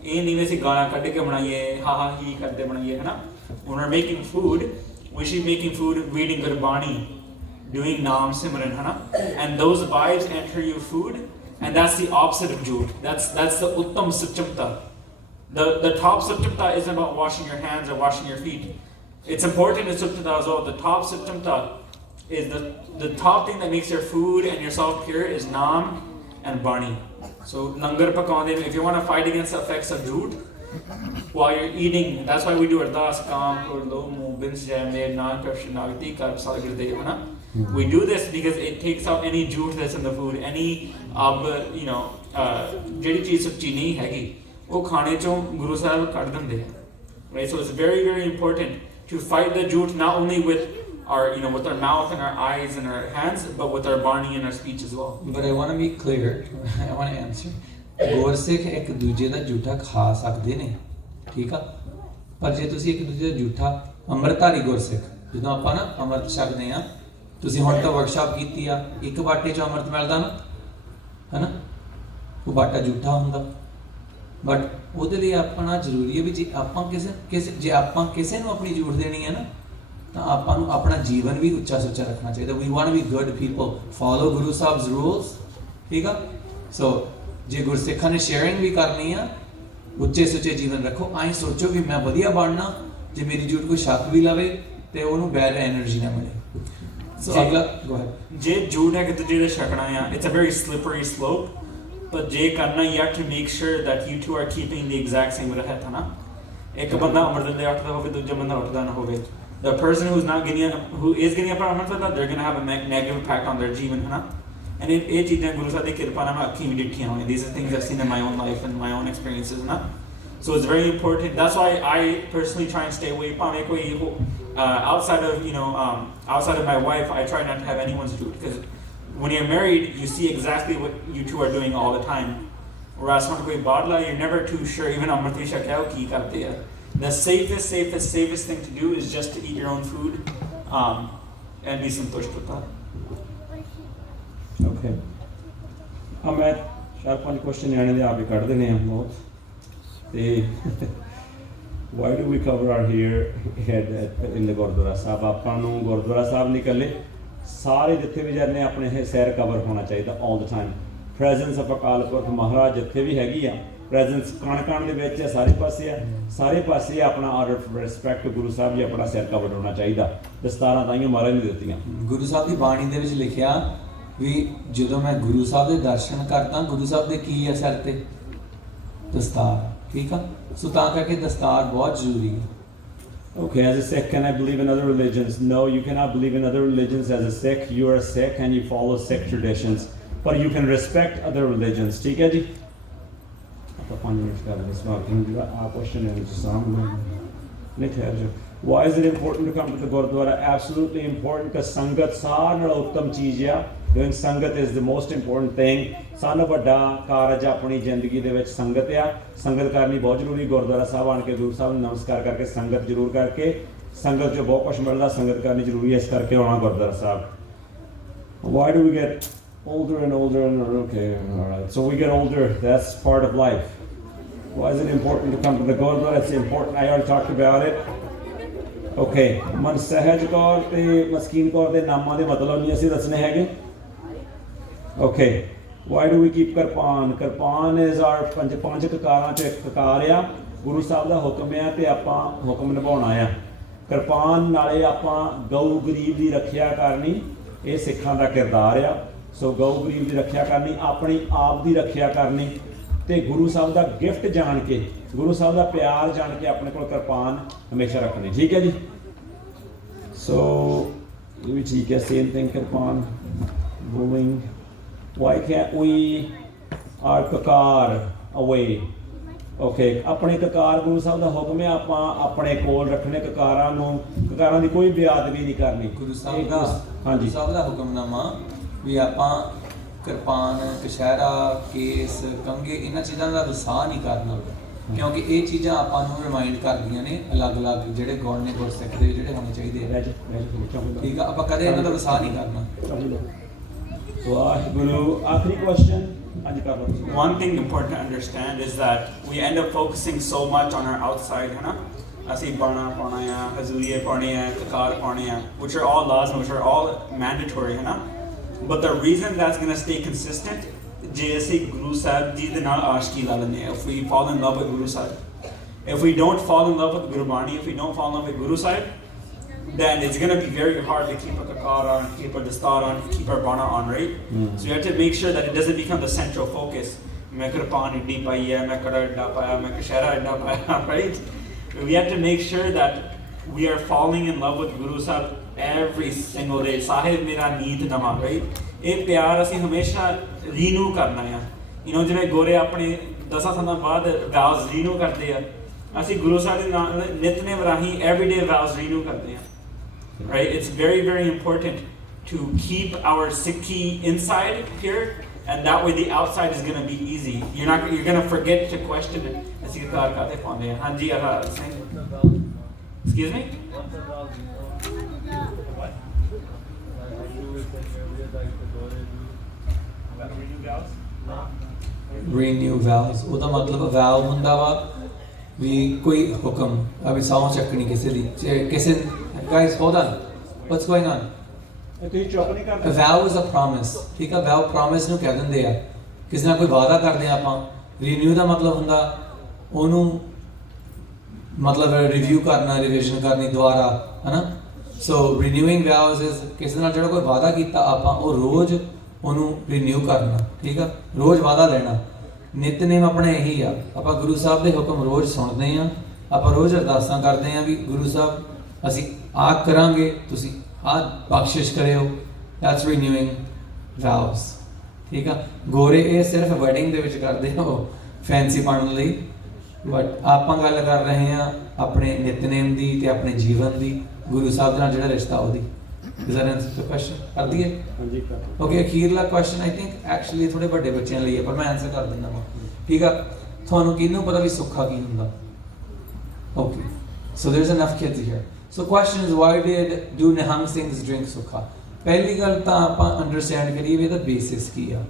ਇਹ ਨਹੀਂ ਅਸੀਂ ਗਾਲਾਂ ਕੱਢ ਕੇ ਬਣਾਈਏ, ਹਾ ਹੀ ਕਰਦੇ ਬਣਾਈਏ, ਹੈ ਨਾ? When we're making food, we should be making food reading Gurbani, doing Naam Simran, है ना? And those vibes enter your food, and that's the opposite of jhoot. That's the uttam suchamta. The top suchamta isn't about washing your hands or washing your feet. It's important in suchamta as well. The top suchamta is the top thing that makes your food and yourself pure is naam and bani. So langar pakaunde, if you want to fight against the effects of jhoot while you're eating, that's why we do ardas kaam kar lo mu bin se mere naan kar shnagti kar salgir de, na. We do this because it takes out any jhoot that's in the food, any ਜਿਹੜੀ ਚੀਜ਼ ਸੱਚੀ ਨਹੀਂ ਹੈਗੀ ਉਹ ਖਾਣੇ ਚੋਂ ਗੁਰੂ ਸਾਹਿਬ ਕੱਢ ਦਿੰਦੇ ਆ, right? So it's very, very important to fight the jhoot not only with our with our mouth and our eyes and our hands, but with our bani and our speech as well. But I want to be clear. I want to answer. ਗੁਰਸਿੱਖ ਇੱਕ ਦੂਜੇ ਦਾ ਝੂਠਾ ਖਾ ਸਕਦੇ ਨੇ, ਠੀਕ ਆ? ਪਰ ਜੇ ਤੁਸੀਂ ਇੱਕ ਦੂਜੇ ਦਾ ਝੂਠਾ ਅੰਮ੍ਰਿਤਧਾਰੀ ਗੁਰਸਿੱਖ, ਜਦੋਂ ਆਪਾਂ ਨਾ ਅੰਮ੍ਰਿਤ ਛਕਦੇ ਆ, ਤੁਸੀਂ ਹੁਣ ਤਾਂ ਵਰਕਸ਼ਾਪ ਕੀਤੀ ਆ, ਇੱਕ ਬਾਟੇ 'ਚੋਂ ਅੰਮ੍ਰਿਤ ਮਿਲਦਾ ਨਾ, ਹੈ ਨਾ? ਉਹ ਬਾਟਾ ਝੂਠਾ ਹੁੰਦਾ, ਬਟ ਉਹਦੇ ਲਈ ਆਪਣਾ ਜ਼ਰੂਰੀ ਹੈ ਵੀ ਜੇ ਆਪਾਂ ਕਿਸੇ ਨੂੰ ਆਪਣੀ ਝੂਠ ਦੇਣੀ ਹੈ ਨਾ, ਤਾਂ ਆਪਾਂ ਨੂੰ ਆਪਣਾ ਜੀਵਨ ਵੀ ਉੱਚਾ ਸੁੱਚਾ ਰੱਖਣਾ ਚਾਹੀਦਾ। We want to be good people, follow Guru Sahib's rules, ਠੀਕ ਆ? ਸੋ जे गुरसिखां ने शेयरिंग भी करनी आ ਉੱਚੇ ਸੁੱਚੇ ਜੀਵਨ ਰੱਖੋ ਐਂ ਸੋਚੋ ਕਿ ਮੈਂ ਵਧੀਆ ਬਣਨਾ ਜੇ ਮੇਰੀ ਝੂਠ ਕੋਈ ਸ਼ੱਕ ਵੀ ਲਵੇ ਤੇ ਉਹਨੂੰ ਬੈਡ એનર્ਜੀ ਨਾ ਮਿਲੇ ਸੋ ਅਗਲਾ ਗੋ ਅਹੈਡ ਜੇ ਝੂਠ ਹੈ ਕਿ ਦੂਜੇ ਦਾ ਛਕਣਾ ਆ it's a very slippery slope but ਜੇ ਕਰਨਾ you have to make sure that you two are keeping the exact same ਰਹਿਤ ਹੈ ਨਾ ਇੱਕ ਬੰਦਾ ਅੰਮ੍ਰਿਤ ਦੇ ਉੱਠਦਾ ਹੋਵੇ ਦੂਜਾ ਬੰਦਾ ਉੱਠਦਾ ਨਾ ਹੋਵੇ the person who is getting up Amrit the they're going to have a negative impact on their ਜੀਵਨ ਹੈ ਨਾ and ਇਹ ਚੀਜ਼ਾਂ ਗੁਰੂ ਸਾਹਿਬ ਦੀ ਕਿਰਪਾ ਨਾਲ ਮੈਂ ਅੱਖੀਂ ਵੀ ਦੇਖੀਆਂ ਹੋਈਆਂ these are things I've seen in my own life and my own experiences ਨਾ so it's very important that's why I personally try and stay away ਭਾਵੇਂ ਕੋਈ outside of my wife I try not to have anyone's do it because when you're married you see exactly what you two are doing all the time whereas when koi baadla you're never too sure even amrit vi shakya ki karte hai the safest thing to do is just to eat your own food and be santusht hota okay मैं 4-5 क्वेश्चन आने दे आप ही कट देने हैं बहुत ਤੇ why do we cover our head in the Gurdwara ਸਾਹਿਬ ਆਪਾਂ ਨੂੰ ਗੁਰਦੁਆਰਾ ਸਾਹਿਬ ਨਹੀਂ ਇਕੱਲੇ ਸਾਰੇ ਜਿੱਥੇ ਵੀ ਜਾਂਦੇ ਆਪਣੇ ਸੈਰ ਕਵਰ ਹੋਣਾ ਚਾਹੀਦਾ all the time presence of Akal Purakh ਮਹਾਰਾਜ ਜਿੱਥੇ ਵੀ ਹੈਗੀ ਆ presence ਕਣ ਦੇ ਵਿੱਚ ਸਾਰੇ ਪਾਸੇ ਆਪਣਾ ਆਰਡਰ ਰਿਸਪੈਕਟ ਗੁਰੂ ਸਾਹਿਬ ਜੀ ਆਪਣਾ ਸੈਰ ਕਵਰ ਹੋਣਾ ਚਾਹੀਦਾ ਦਸਤਾਰਾਂ ਤਾਈਆਂ ਮਹਾਰਾਜ ਨੇ ਦਿੱਤੀਆਂ ਗੁਰੂ ਸਾਹਿਬ ਦੀ ਬਾਣੀ ਦੇ ਵਿੱਚ ਲਿਖਿਆ ਵੀ ਜਦੋਂ ਮੈਂ ਗੁਰੂ ਸਾਹਿਬ ਦੇ ਦਰਸ਼ਨ ਕਰਦਾ ਗੁਰੂ ਸਾਹਿਬ ਦੇ ਕੀ ਆ ਸਿਰ ਤੇ ਦਸਤਾਰ ਠੀਕ ਆ ਸੋ ਤਾਂ ਕਰਕੇ ਦਸਤਾਰ ਬਹੁਤ ਜ਼ਰੂਰੀ ਹੈ Okay, as a Sikh, can I believe in other religions? No, you cannot believe in other religions as a Sikh. You are a Sikh and you follow Sikh traditions. But you can respect other religions. ठीक है जी? आपका 5 minutes का है सवाल क्यों आप क्वेश्चन है मुझे सामने नहीं ठहर जाओ Why is it important to come to the Gurdwara? Absolutely important because Sangat ਸਾਰਿਆਂ ਨਾਲੋਂ ਉੱਤਮ ਚੀਜ਼ ਆ doing Sangat is the most important thing ਸਾਨੂੰ ਵੱਡਾ ਕਾਰਜ ਆਪਣੀ ਜ਼ਿੰਦਗੀ ਦੇ ਵਿੱਚ ਸੰਗਤ ਆ ਸੰਗਤ ਕਰਨੀ ਬਹੁਤ ਜ਼ਰੂਰੀ ਗੁਰਦੁਆਰਾ ਸਾਹਿਬ ਆਣ ਕੇ ਗੁਰੂ ਸਾਹਿਬ ਨੂੰ ਨਮਸਕਾਰ ਕਰਕੇ ਸੰਗਤ ਜ਼ਰੂਰ ਕਰਕੇ ਸੰਗਤ 'ਚੋਂ ਬਹੁਤ ਕੁਝ ਮਿਲਦਾ ਸੰਗਤ ਕਰਨੀ ਜ਼ਰੂਰੀ ਹੈ ਇਸ ਕਰਕੇ ਆਉਣਾ ਗੁਰਦੁਆਰਾ ਸਾਹਿਬ Why do we get older and older and okay all right so we get older that's part of life Why is it important to come to the Gurdwara? It's important I already talked about it Okay ਮਨ ਸਹਿਜ ਕੌਰ ਤੇ ਮਸਕੀਨ ਕੌਰ ਦੇ ਨਾਮਾਂ ਦੇ ਮਤਲਬ ਨਹੀਂ ਅਸੀਂ ਦੱਸਣੇ ਹੈਗੇ Okay Why do we keep Kirpan? Kirpan is our ਪੰਜ ਕਕਾਰਾਂ 'ਚ ਇੱਕ ਕਕਾਰ ਆ ਗੁਰੂ ਸਾਹਿਬ ਦਾ ਹੁਕਮ ਆ ਤੇ ਆਪਾਂ ਹੁਕਮ ਨਿਭਾਉਣਾ ਆ ਕਿਰਪਾਨ ਨਾਲੇ ਆਪਾਂ ਗਊ ਗਰੀਬ ਦੀ ਰੱਖਿਆ ਕਰਨੀ ਇਹ ਸਿੱਖਾਂ ਦਾ ਕਿਰਦਾਰ ਆ ਸੋ ਗਊ ਗਰੀਬ ਦੀ ਰੱਖਿਆ ਕਰਨੀ ਆਪਣੀ ਆਪ ਦੀ ਰੱਖਿਆ ਕਰਨੀ ਤੇ ਗੁਰੂ ਸਾਹਿਬ ਦਾ ਗਿਫਟ ਜਾਣ ਕੇ ਗੁਰੂ ਸਾਹਿਬ ਦਾ ਪਿਆਰ ਜਾਣ ਕੇ ਆਪਣੇ ਕੋਲ ਕਿਰਪਾਨ ਹਮੇਸ਼ਾ ਰੱਖਣੀ ਠੀਕ ਹੈ ਜੀ ਸੋ ਇਹ ਵੀ ਠੀਕ ਹੈ same thing kirpan bowing Why can't we our kakar away? Okay, ਆਪਣੇ ਕਕਾਰ ਗੁਰੂ ਸਾਹਿਬ ਦਾ ਹੁਕਮ ਹੈ ਆਪਾਂ ਆਪਣੇ ਕੋਲ ਰੱਖਣੇ ਕਕਾਰਾਂ ਦੀ ਕੋਈ ਬੇਅਦਬੀ ਨਹੀਂ ਕਰਨੀ ਗੁਰੂ ਸਾਹਿਬ ਦਾ ਹਾਂਜੀ ਸਾਹਿਬ ਦਾ ਹੁਕਮਨਾਮਾ ਵੀ ਆਪਾਂ ਕਿਰਪਾਨ ਕਸ਼ਹਿਰਾ ਕੇਸ ਕੰਗੇ ਇਹਨਾਂ ਚੀਜ਼ਾਂ ਦਾ ਵਿਸਾਹ ਨਹੀਂ ਕਰਨਾ ਕਿਉਂਕਿ ਇਹ ਚੀਜ਼ਾਂ ਆਪਾਂ ਨੂੰ ਰਿਮਾਈਂਡ ਕਰਦੀਆਂ ਨੇ ਅਲੱਗ-ਅਲੱਗ ਜਿਹੜੇ ਗੁਣ ਨੇ ਗੁਰਸਿੱਖ ਦੇ ਜਿਹੜੇ ਹੋਣੇ ਚਾਹੀਦੇ ਆ ਠੀਕ ਆ ਆਪਾਂ ਕਦੇ ਇਹਨਾਂ ਦਾ ਵਿਸਾਹ ਨਹੀਂ ਕਰਨਾ Guru, आखिरी question. One thing important to understand is that we end up focusing so much on our outside, है ना? Asi barna pauna ya, hazuriye paune ya, kakar paune ya, which are all laws and which are all mandatory, है ना? But the reason that's going to stay consistent, je asi Guru Sahib ji de naal aashki la lene. If we fall in love with Guru Sahib, if we don't fall in love with Gurbani, if we don't fall in love with Guru Sahib, then it's going to be very hard to keep a kakar on, keep a dastar on, keep our bana on, right? So you have to make sure that it doesn't become the central focus. Main kirpan iddi pai hai, main kada idda paya, main kashera idda paya, right? We have to make sure that we are falling in love with Guru Sahib every single day. Sahib mera need nama, right? ਇਹ ਪਿਆਰ ਅਸੀਂ ਹਮੇਸ਼ਾ ਰੀਨਿਊ ਕਰਨਾ ਆ ਜਿਵੇਂ ਗੋਰੇ ਆਪਣੇ 10 ਸਾਲਾਂ ਬਾਅਦ ਵਾਵਸ ਰੀਨਿਊ ਕਰਦੇ ਆ ਅਸੀਂ ਗੁਰੂ ਸਾਹਿਬ ਦੇ ਨਿਤਨੇਮ ਰਾਹੀਂ ਐਵਰੀਡੇ ਵਾਵਸ ਰੀਨਿਊ ਕਰਦੇ ਆ Right, it's very, very important to keep our Sikhi inside here, and that way the outside is going to be easy. You're going to forget to question it. Hanji, excuse me? Renew vows. ਉਹਦਾ ਮਤਲਬ vow ਹੁੰਦਾ ਵਾ ਵੀ ਕੋਈ ਹੁਕਮ ਅਭੀ ਸੌਂ ਚੱਕਣੀ ਕਿਸੇ ਦੀ ਕਿਸੇ guys hold on what's going on ਤੁਸੀਂ ਚੁੱਪ ਨਹੀਂ ਕਰਦੇ a vow is a promise ਠੀਕ ਆ vow promise ਨੂੰ ਕਹਿ ਦਿੰਦੇ ਆ ਕਿਸੇ ਨਾਲ ਕੋਈ ਵਾਅਦਾ ਕਰਦੇ ਹਾਂ ਆਪਾਂ, ਰੀਨਿਊ ਦਾ ਮਤਲਬ ਹੁੰਦਾ ਉਹਨੂੰ ਮਤਲਬ ਰਿਵਿਊ ਕਰਨਾ, ਰਿਵੀਜ਼ਨ ਕਰਨੀ ਦੁਬਾਰਾ, ਹਨਾ। ਸੋ ਰੀਨਿਊਇੰਗ ਵਾਊਜ਼ ਇਜ਼ ਕਿਸੇ ਨਾਲ ਜਿਹੜਾ ਕੋਈ ਵਾਅਦਾ ਕੀਤਾ ਆਪਾਂ ਉਹ ਰੋਜ਼ ਉਹਨੂੰ ਰੀਨਿਊ ਕਰਨਾ, ਠੀਕ ਆ, ਰੋਜ਼ ਵਾਅਦਾ ਲੈਣਾ। ਨਿਤਨੇਮ ਆਪਣੇ ਇਹੀ ਆ, ਆਪਾਂ ਗੁਰੂ ਸਾਹਿਬ ਦੇ ਹੁਕਮ ਰੋਜ਼ ਸੁਣਦੇ ਹਾਂ, ਆਪਾਂ ਰੋਜ਼ ਅਰਦਾਸਾਂ ਕਰਦੇ ਹਾਂ ਵੀ ਗੁਰੂ ਸਾਹਿਬ ਅਸੀਂ ਆਹ ਕਰਾਂਗੇ, ਤੁਸੀਂ ਆਹ ਬਖਸ਼ਿਸ਼ ਕਰਿਓ। ਦੈਟਸ ਰੀਨਿਊਇੰਗ ਵਾਊਜ਼, ਠੀਕ ਆ। ਗੋਰੇ ਇਹ ਸਿਰਫ ਵੈਡਿੰਗ ਦੇ ਵਿੱਚ ਕਰਦੇ ਹੋ ਫੈਂਸੀ ਬਣਨ ਲਈ, ਬਟ ਆਪਾਂ ਗੱਲ ਕਰ ਰਹੇ ਹਾਂ ਆਪਣੇ ਨਿਤਨੇਮ ਦੀ ਤੇ ਆਪਣੇ ਜੀਵਨ ਦੀ, ਗੁਰੂ ਸਾਹਿਬ ਦੇ ਨਾਲ ਜਿਹੜਾ ਰਿਸ਼ਤਾ ਉਹਦੀ। Does that answer the question? ਕਰ ਦਈਏ? ਹਾਂਜੀ ਕਰ। ਓਕੇ, ਅਖੀਰਲਾ ਕੁਐਸਚਨ ਆਈ ਥਿੰਕ ਐਕਚੁਅਲੀ ਥੋੜੇ ਵੱਡੇ ਬੱਚਿਆਂ ਲਈ ਹੈ, ਪਰ ਮੈਂ ਆਨਸਰ ਕਰ ਦਿੰਦਾ ਵਾ, ਠੀਕ ਆ। ਤੁਹਾਨੂੰ ਕਿਹਨੂੰ ਪਤਾ ਵੀ ਸੁੱਖਾ ਕੀ ਹੁੰਦਾ? Okay, so there is enough kids here. So question is, why do Nihang Singhs drink ਸੁੱਖਾ? ਪਹਿਲੀ ਗੱਲ ਤਾਂ ਆਪਾਂ ਅੰਡਰਸਟੈਂਡ ਕਰੀਏ ਵੀ ਇਹਦਾ ਬੇਸਿਸ ਕੀ ਆ।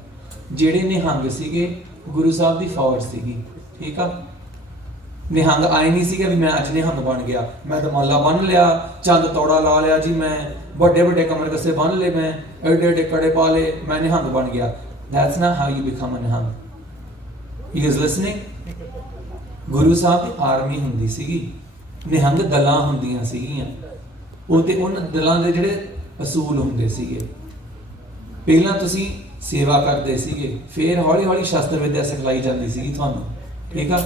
ਜਿਹੜੇ ਨਿਹੰਗ ਸੀਗੇ ਗੁਰੂ ਸਾਹਿਬ ਦੀ ਫੌਜ ਸੀਗੀ, ਠੀਕ ਆ। ਨਿਹੰਗ ਆਏ ਨਹੀਂ ਸੀਗਾ ਵੀ ਮੈਂ ਅੱਜ ਨਿਹੰਗ ਬਣ ਗਿਆ, ਮੈਂ ਦਮਾਲਾ ਬੰਨ ਲਿਆ, ਚੰਦ ਤੌੜਾ ਲਾ ਲਿਆ ਜੀ, ਮੈਂ ਵੱਡੇ ਵੱਡੇ ਕਮਰ ਕੱਸੇ ਬੰਨ ਲਏ, ਮੈਂ ਐਡੇ ਐਡੇ ਕੜੇ ਪਾ ਲਏ, ਮੈਂ ਨਿਹੰਗ ਬਣ ਗਿਆ। That's not how you become a Nihang. You guys listening? Guru Sahib the army ਹੁੰਦੀ ਸੀਗੀ, ਨਿਹੰਗ ਦਲਾਂ ਹੁੰਦੀਆਂ ਸੀਗੀਆਂ, ਉਹ ਤੇ ਉਹਨਾਂ ਦਲਾਂ ਦੇ ਜਿਹੜੇ ਅਸੂਲ ਹੁੰਦੇ ਸੀਗੇ। ਪਹਿਲਾਂ ਤੁਸੀਂ ਸੇਵਾ ਕਰਦੇ ਸੀਗੇ, ਫਿਰ ਹੌਲੀ ਹੌਲੀ ਸ਼ਸਤਰ ਵਿਦਿਆ ਸਿਖਲਾਈ ਜਾਂਦੀ ਸੀਗੀ ਤੁਹਾਨੂੰ, ਠੀਕ ਆ।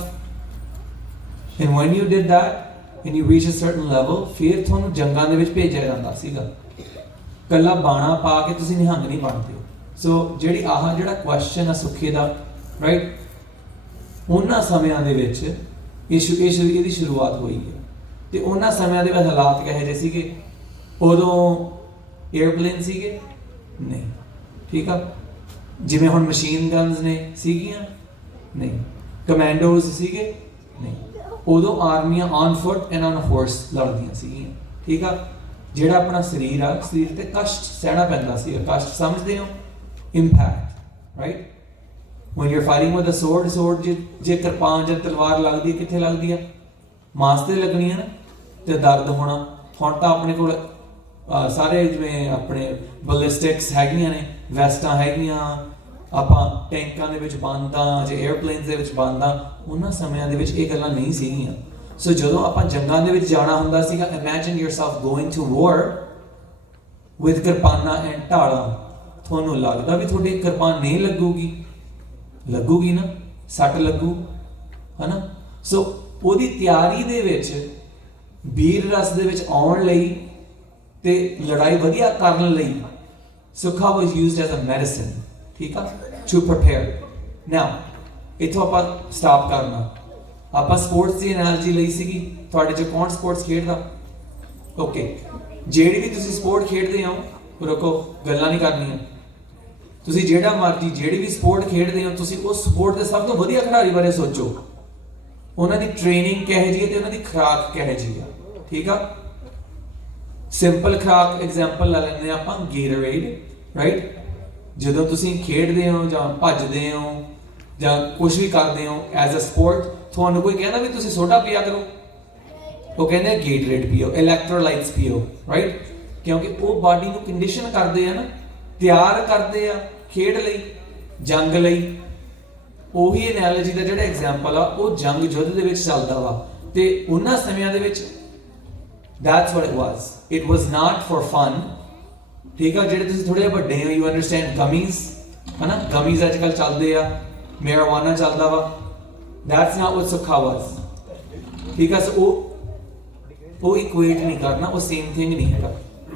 And when you did that, when you reach a certain level, ਫਿਰ ਤੁਹਾਨੂੰ ਜੰਗਾਂ ਦੇ ਵਿੱਚ ਭੇਜਿਆ ਜਾਂਦਾ ਸੀਗਾ। ਕੱਲਾ ਬਾਣਾ ਪਾ ਕੇ ਤੁਸੀਂ ਨਿਹੰਗ ਨਹੀਂ ਬਣਦੇ ਹੋ। ਸੋ ਜਿਹੜੀ ਜਿਹੜਾ ਕੁਐਸਚਨ ਆ ਸੁੱਖੇ ਦਾ, ਰਾਈਟ, ਉਹਨਾਂ ਸਮਿਆਂ ਦੇ ਵਿੱਚ ਇਹਦੀ ਸ਼ੁਰੂਆਤ ਹੋਈ ਹੈ। ਤੇ ਉਹਨਾਂ ਸਮਿਆਂ ਦੇ ਵਿੱਚ ਹਾਲਾਤ ਕਿਹੋ ਜਿਹੇ ਸੀਗੇ? ਉਦੋਂ 에ਅਰਪਲੇਨ ਸੀਗੇ ਨਹੀਂ, ਠੀਕ ਆ। ਜਿਵੇਂ ਹੁਣ ਮਸ਼ੀਨ ਗਨਸ ਨੇ ਸੀਗੀਆਂ ਨਹੀਂ, ਕਮਾਂਡੋਜ਼ ਸੀਗੇ ਨਹੀਂ। ਉਦੋਂ ਆਰਮੀਆਂ on foot and on horse ਲੜਦੀਆਂ ਸੀਗੀਆਂ, ਠੀਕ ਆ। ਜਿਹੜਾ ਆਪਣਾ ਸਰੀਰ ਆ, ਸਰੀਰ ਤੇ ਕਸ਼ਟ ਸਹਿਣਾ ਪੈਂਦਾ ਸੀ। ਕਸ਼ਟ ਸਮਝਦੇ ਹੋ? Impact, right. when you're fighting with a sword ਜੇ ਕਿਰਪਾਨ ਜਾਂ ਤਲਵਾਰ ਲੱਗਦੀ ਹੈ, ਕਿੱਥੇ ਲੱਗਦੀ ਆ? ਮਾਸ ਤੇ ਲੱਗਣੀ ਹੈ ਨਾ, ਤੇ ਦਰਦ ਹੋਣਾ। ਹੁਣ ਤਾਂ ਆਪਣੇ ਕੋਲ ਸਾਰੇ ਜਿਵੇਂ ਆਪਣੇ ਬਲਿਸਟਿਕਸ ਹੈਗੀਆਂ ਨੇ, ਵੈਸਟਾਂ ਹੈਗੀਆਂ, ਆਪਾਂ ਟੈਂਕਾਂ ਦੇ ਵਿੱਚ ਬੰਦਾਂ ਜਾਂ 에ਅਰਪਲੇਨਸ ਦੇ ਵਿੱਚ ਬੰਦਾਂ। ਉਹਨਾਂ ਸਮਿਆਂ ਦੇ ਵਿੱਚ ਇਹ ਗੱਲਾਂ ਨਹੀਂ ਸੀਗੀਆਂ। ਸੋ ਜਦੋਂ ਆਪਾਂ ਜੰਗਾਂ ਦੇ ਵਿੱਚ ਜਾਣਾ ਹੁੰਦਾ ਸੀਗਾ, imagine yourself going to war with ਕਿਰਪਾਨਾਂ ਐਂਡ ਢਾਲਾਂ। ਤੁਹਾਨੂੰ ਲੱਗਦਾ ਵੀ ਤੁਹਾਡੀ ਕਿਰਪਾਨ ਨਹੀਂ ਲੱਗੂਗੀ ਨਾ, ਸੱਟ ਲੱਗੂ, ਹਨਾ। ਸੋ ਉਹਦੀ ਤਿਆਰੀ ਦੇ ਵਿੱਚ, ਵੀਰ ਰਸ ਦੇ ਵਿੱਚ ਆਉਣ ਲਈ ਤੇ ਲੜਾਈ ਵਧੀਆ ਕਰਨ ਲਈ ਸੁੱਖਾ was used as a medicine, ਠੀਕ ਆ, to prepare. Now ਇੱਥੋਂ ਆਪਾਂ ਸਟਾਪ ਕਰਨਾ। ਆਪਾਂ ਸਪੋਰਟਸ ਦੀ ਐਨਾਲੋਜੀ ਲਈ ਸੀਗੀ। ਤੁਹਾਡੇ 'ਚ ਕੌਣ ਸਪੋਰਟਸ ਖੇਡਦਾ? ਓਕੇ, ਜਿਹੜੀ ਵੀ ਤੁਸੀਂ ਸਪੋਰਟ ਖੇਡਦੇ ਹੋ, ਰੁਕੋ, ਗੱਲਾਂ ਨਹੀਂ ਕਰਨੀਆਂ। ਤੁਸੀਂ ਜਿਹੜਾ ਮਰਜ਼ੀ ਜਿਹੜੀ ਵੀ ਸਪੋਰਟ ਖੇਡਦੇ ਹੋ, ਤੁਸੀਂ ਉਸ ਸਪੋਰਟ ਦੇ ਸਭ ਤੋਂ ਵਧੀਆ ਖਿਡਾਰੀ ਬਾਰੇ ਸੋਚੋ। ਉਹਨਾਂ ਦੀ ਟ੍ਰੇਨਿੰਗ ਕਿਹੋ ਜਿਹੀ ਹੈ ਤੇ ਉਹਨਾਂ ਦੀ ਖੁਰਾਕ ਕਿਹੋ ਜਿਹੀ ਆ, ਠੀਕ ਆ। ਸਿੰਪਲ ਖੁਰਾਕ ਐਗਜ਼ਾਮਪਲ ਲੈ ਲੈਂਦੇ ਆ ਆਪਾਂ, ਗੇਟੋਰੇਡ, ਰਾਈਟ। ਜਦੋਂ ਤੁਸੀਂ ਖੇਡਦੇ ਹੋ ਜਾਂ ਭੱਜਦੇ ਹੋ ਜਾਂ ਕੁਝ ਵੀ ਕਰਦੇ ਹੋ ਐਜ਼ ਅ ਸਪੋਰਟ, ਤੁਹਾਨੂੰ ਕੋਈ ਕਹਿੰਦਾ ਵੀ ਤੁਸੀਂ ਸੋਡਾ ਪੀਆ ਕਰੋ? ਉਹ ਕਹਿੰਦੇ ਗੇਟੋਰੇਡ ਪੀਓ, ਇਲੈਕਟ੍ਰੋਲਾਈਟਸ ਪੀਓ, ਰਾਈਟ। ਕਿਉਂਕਿ ਉਹ ਬਾਡੀ ਨੂੰ ਕੰਡੀਸ਼ਨ ਕਰਦੇ ਆ ਨਾ, ਤਿਆਰ ਕਰਦੇ ਆ ਖੇਡ ਲਈ, ਜੰਗ ਲਈ। ਉਹੀ ਐਨਾਲੋਜੀ ਦਾ ਜਿਹੜਾ ਐਗਜ਼ਾਮਪਲ ਆ, ਉਹ ਜੰਗ ਯੁੱਧ ਦੇ ਵਿੱਚ ਚੱਲਦਾ ਵਾ। ਤੇ ਉਹਨਾਂ ਸਮਿਆਂ ਦੇ ਵਿੱਚ that's what it was. It was not for fun, ਠੀਕ ਆ। ਜਿਹੜੇ ਤੁਸੀਂ ਥੋੜੇ ਵੱਡੇ ਹੋ, you understand ਗਮੀਜ਼, ਹਨਾ, ਗਮੀਜ਼ ਅੱਜ ਕੱਲ ਚੱਲਦੇ ਆ, ਮੈਰੀਜੁਆਨਾ ਚੱਲਦਾ ਵਾ। that's not what Sukha was, ਠੀਕ ਆ। ਸੋ ਉਹ ਇਕੁਏਟ ਨਹੀਂ ਕਰਨਾ, ਉਹ ਸੇਮ ਥਿੰਗ ਨਹੀਂ ਹੈਗਾ।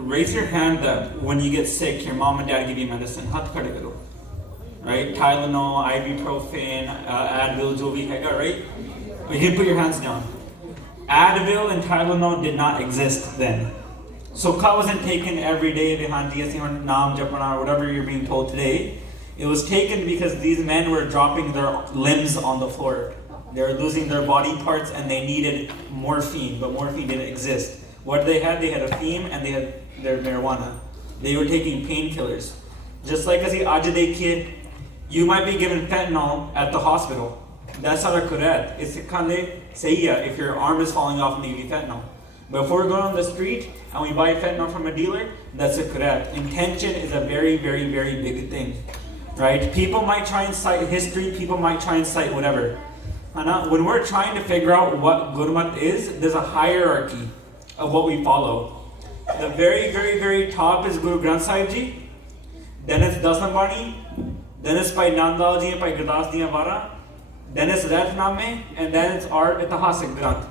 Raise your hand that when you get sick, your mom and dad give you medicine. Hath khade karo. Right? Tylenol, ibuprofen, Advil, jo bhi hai, right? You can put your hands down. Advil and Tylenol did not exist then. Sukha wasn't taken every day, naam japana or whatever you're being told today. It was taken because these men were dropping their limbs on the floor. They were losing their body parts and they needed morphine, but morphine didn't exist. What they had a theme and they had their marijuana. They were taking painkillers. Just like as the kid, you might be given fentanyl at the hospital. That's not a kurat. It's a sayya if your arm is falling off and they give you fentanyl. But if we're going on the street and we buy fentanyl from a dealer, that's a kurat. Intention is a very, very, very big thing. right? People might try and cite history, people might try and cite whatever. When we're trying to figure out what Gurmat is, there's a hierarchy of what we follow. The very, very, very top is Guru Granth Sahib Ji, then it's Dasambani, then it's Bhai Nandal Ji and Bhai Gurdas Diyan Vara, then it's Rathname, and then it's our Itihasik Granth.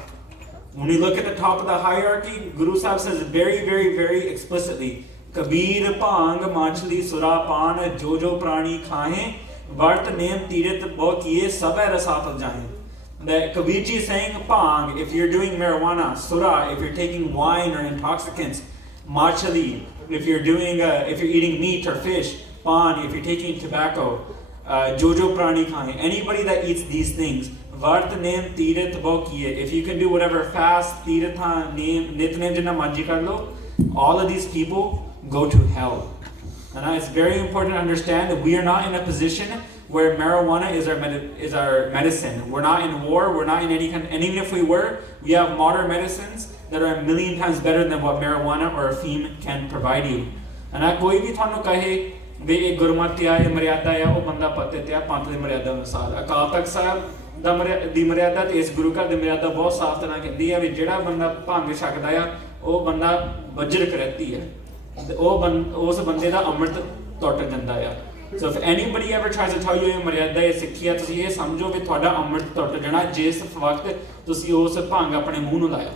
When you look at the top of the hierarchy, Guru Sahib says very, very, very explicitly, Kabir Bhang Machli Sura Pan Jo Jo Prani Khahe Vart Neem Tirit Bo Kiye Sabha Rasat Jahe. That Kabir Ji is saying Bhang, if you're doing marijuana, Sura, if you're taking wine or intoxicants, Machli, if you're eating meat or fish, Pan, if you're taking tobacco, Jojo Prani Khahe, anybody that eats these things, Vart Neem Tirit Bo Kiye, if you can do whatever fast, Tiritha, Neem, Nitnem Jina Manji Kar Lo, all of these people go to hell. And it's very important to understand that we are not in a position where marijuana is our medicine. We're not in war, we're not in any kind, and even if we were, we have modern medicines that are a million times better than what marijuana or afim can provide you. And koi bhi thanu kahe ve ek gurmat ya maryada ya, oh banda patte ya pant di maryada anusar. Akal Takht Sahib di maryada te is Guru ਘਰ di maryada bahut saaf tarah kendi hai vi jehda banda bhang ਛਕਦਾ ਆ ਉਹ ਬੰਦਾ ਵਜਰ ਕਰਤੀ ਹੈ ਉਸ ਬੰਦੇ ਦਾ ਅੰਮ੍ਰਿਤ ਟੁੱਟ ਜਾਂਦਾ ਆ. So if anybody ever tries to tell you ਇਹ ਮਰਿਆਦਾ ਹੈ ਸਿੱਖੀ ਹੈ, ਤੁਸੀਂ ਇਹ ਸਮਝੋ ਵੀ ਤੁਹਾਡਾ ਅੰਮ੍ਰਿਤ ਟੁੱਟ ਜਾਣਾ ਜਿਸ ਵਕਤ ਤੁਸੀਂ ਉਸ ਭੰਗ ਆਪਣੇ ਮੂੰਹ ਨੂੰ ਲਾਇਆ.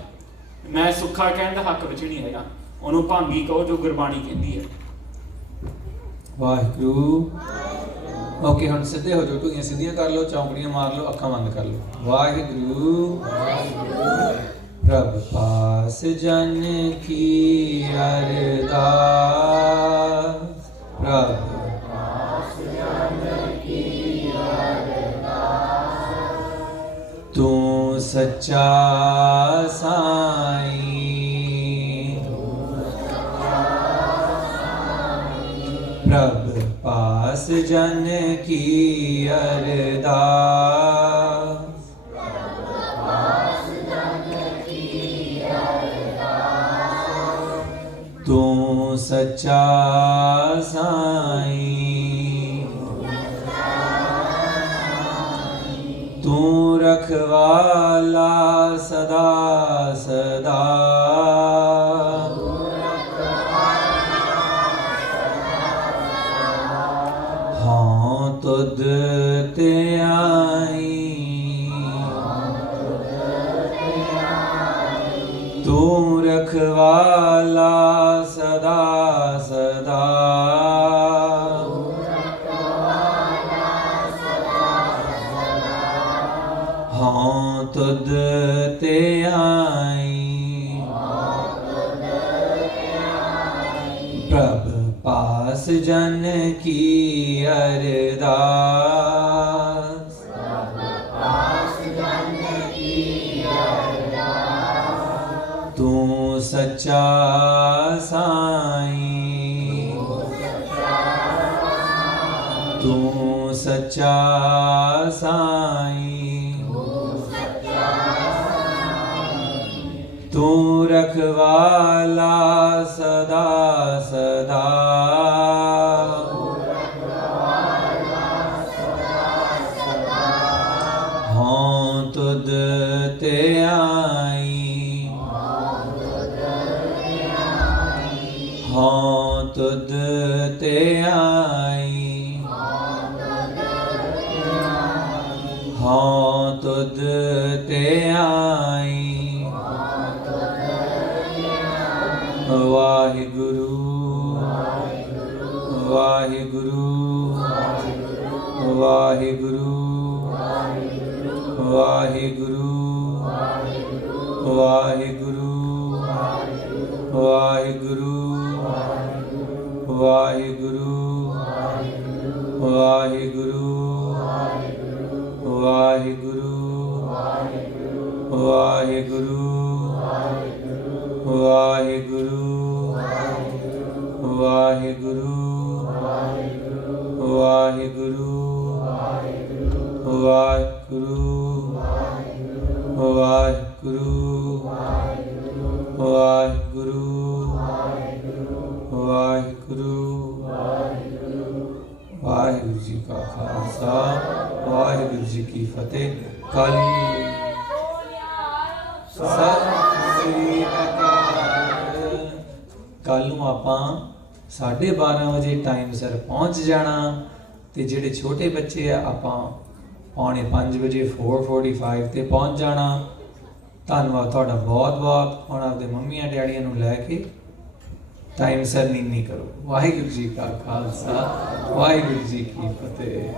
ਮੈਂ ਸੁੱਖਾ ਕਹਿਣ ਦਾ ਹੱਕ ਵਿੱਚ ਨਹੀਂ ਹੈਗਾ, ਉਹਨੂੰ ਭਾਂਗੀ ਕਹੋ ਜੋ ਗੁਰਬਾਣੀ ਕਹਿੰਦੀ ਹੈ. ਵਾਹਿਗੁਰੂ. ਓਕੇ, ਹੁਣ ਸਿੱਧੇ ਹੋ ਜਾਓ, ਢੂਈਆਂ ਸਿੱਧੀਆਂ ਕਰ ਲਓ, ਚੌਂਕੜੀਆਂ ਮਾਰ ਲਓ, ਅੱਖਾਂ ਬੰਦ ਕਰ ਲਓ. ਵਾਹਿਗੁਰੂ. प्रभ पास जन की अरदास, प्रभ पास जन की अरदास, तू सच्चा साईं, प्रभ पास जन की अरदास, तू सच्चा साईं, तू रखवाला सदा सदा, हाँ तुद ते आई, तू रखवाला सदा सदा, हाँ तुद ते आई, प्रभ पास जन की अरदास, तू सच्चा साईं, तू सच्चा साईं, तू रखवाला सदा सदा, हाँ तुद ते आई, हाँ तुद ते आई, हाँ तुद ते आई. वाहिगुरु वाहिगुरु वाहिगुरु वाहिगुरु वाहिगुरु वाहिगुरु वाहिगुरु वाहिगुरु वाहिगुरु वाहिगुरु वाहिगुरु वाहिगुरु वाहिगुरु वाहिगुरु वाहिगुरु वाहिगुरु वाहिगुरु वाहिगुरु. ਅਕਾਲ। ਸਤਿ ਸ੍ਰੀ ਅਕਾਲ। ਕੱਲ ਨੂੰ ਆਪਾਂ 12:30 ਵਜੇ ਟਾਈਮ ਸਿਰ ਪਹੁੰਚ ਜਾਣਾ ਤੇ ਜਿਹੜੇ ਛੋਟੇ ਬੱਚੇ ਆ ਆਪਾਂ 4:45 ਵਜੇ 4:45 ਤੇ ਪਹੁੰਚ ਜਾਣਾ। ਧੰਨਵਾਦ ਤੁਹਾਡਾ ਬਹੁਤ ਬਹੁਤ। ਹੁਣ ਆਪਦੇ ਮੰਮੀਆਂ ਡੈਡੀਆਂ ਨੂੰ ਲੈ ਕੇ ਟਾਈਮ ਸਿਰ ਨੀਂਦ ਕਰੋ। ਵਾਹਿਗੁਰੂ ਜੀ ਕਾ ਖਾਲਸਾ, ਵਾਹਿਗੁਰੂ ਜੀ ਕੀ ਫਤਿਹ।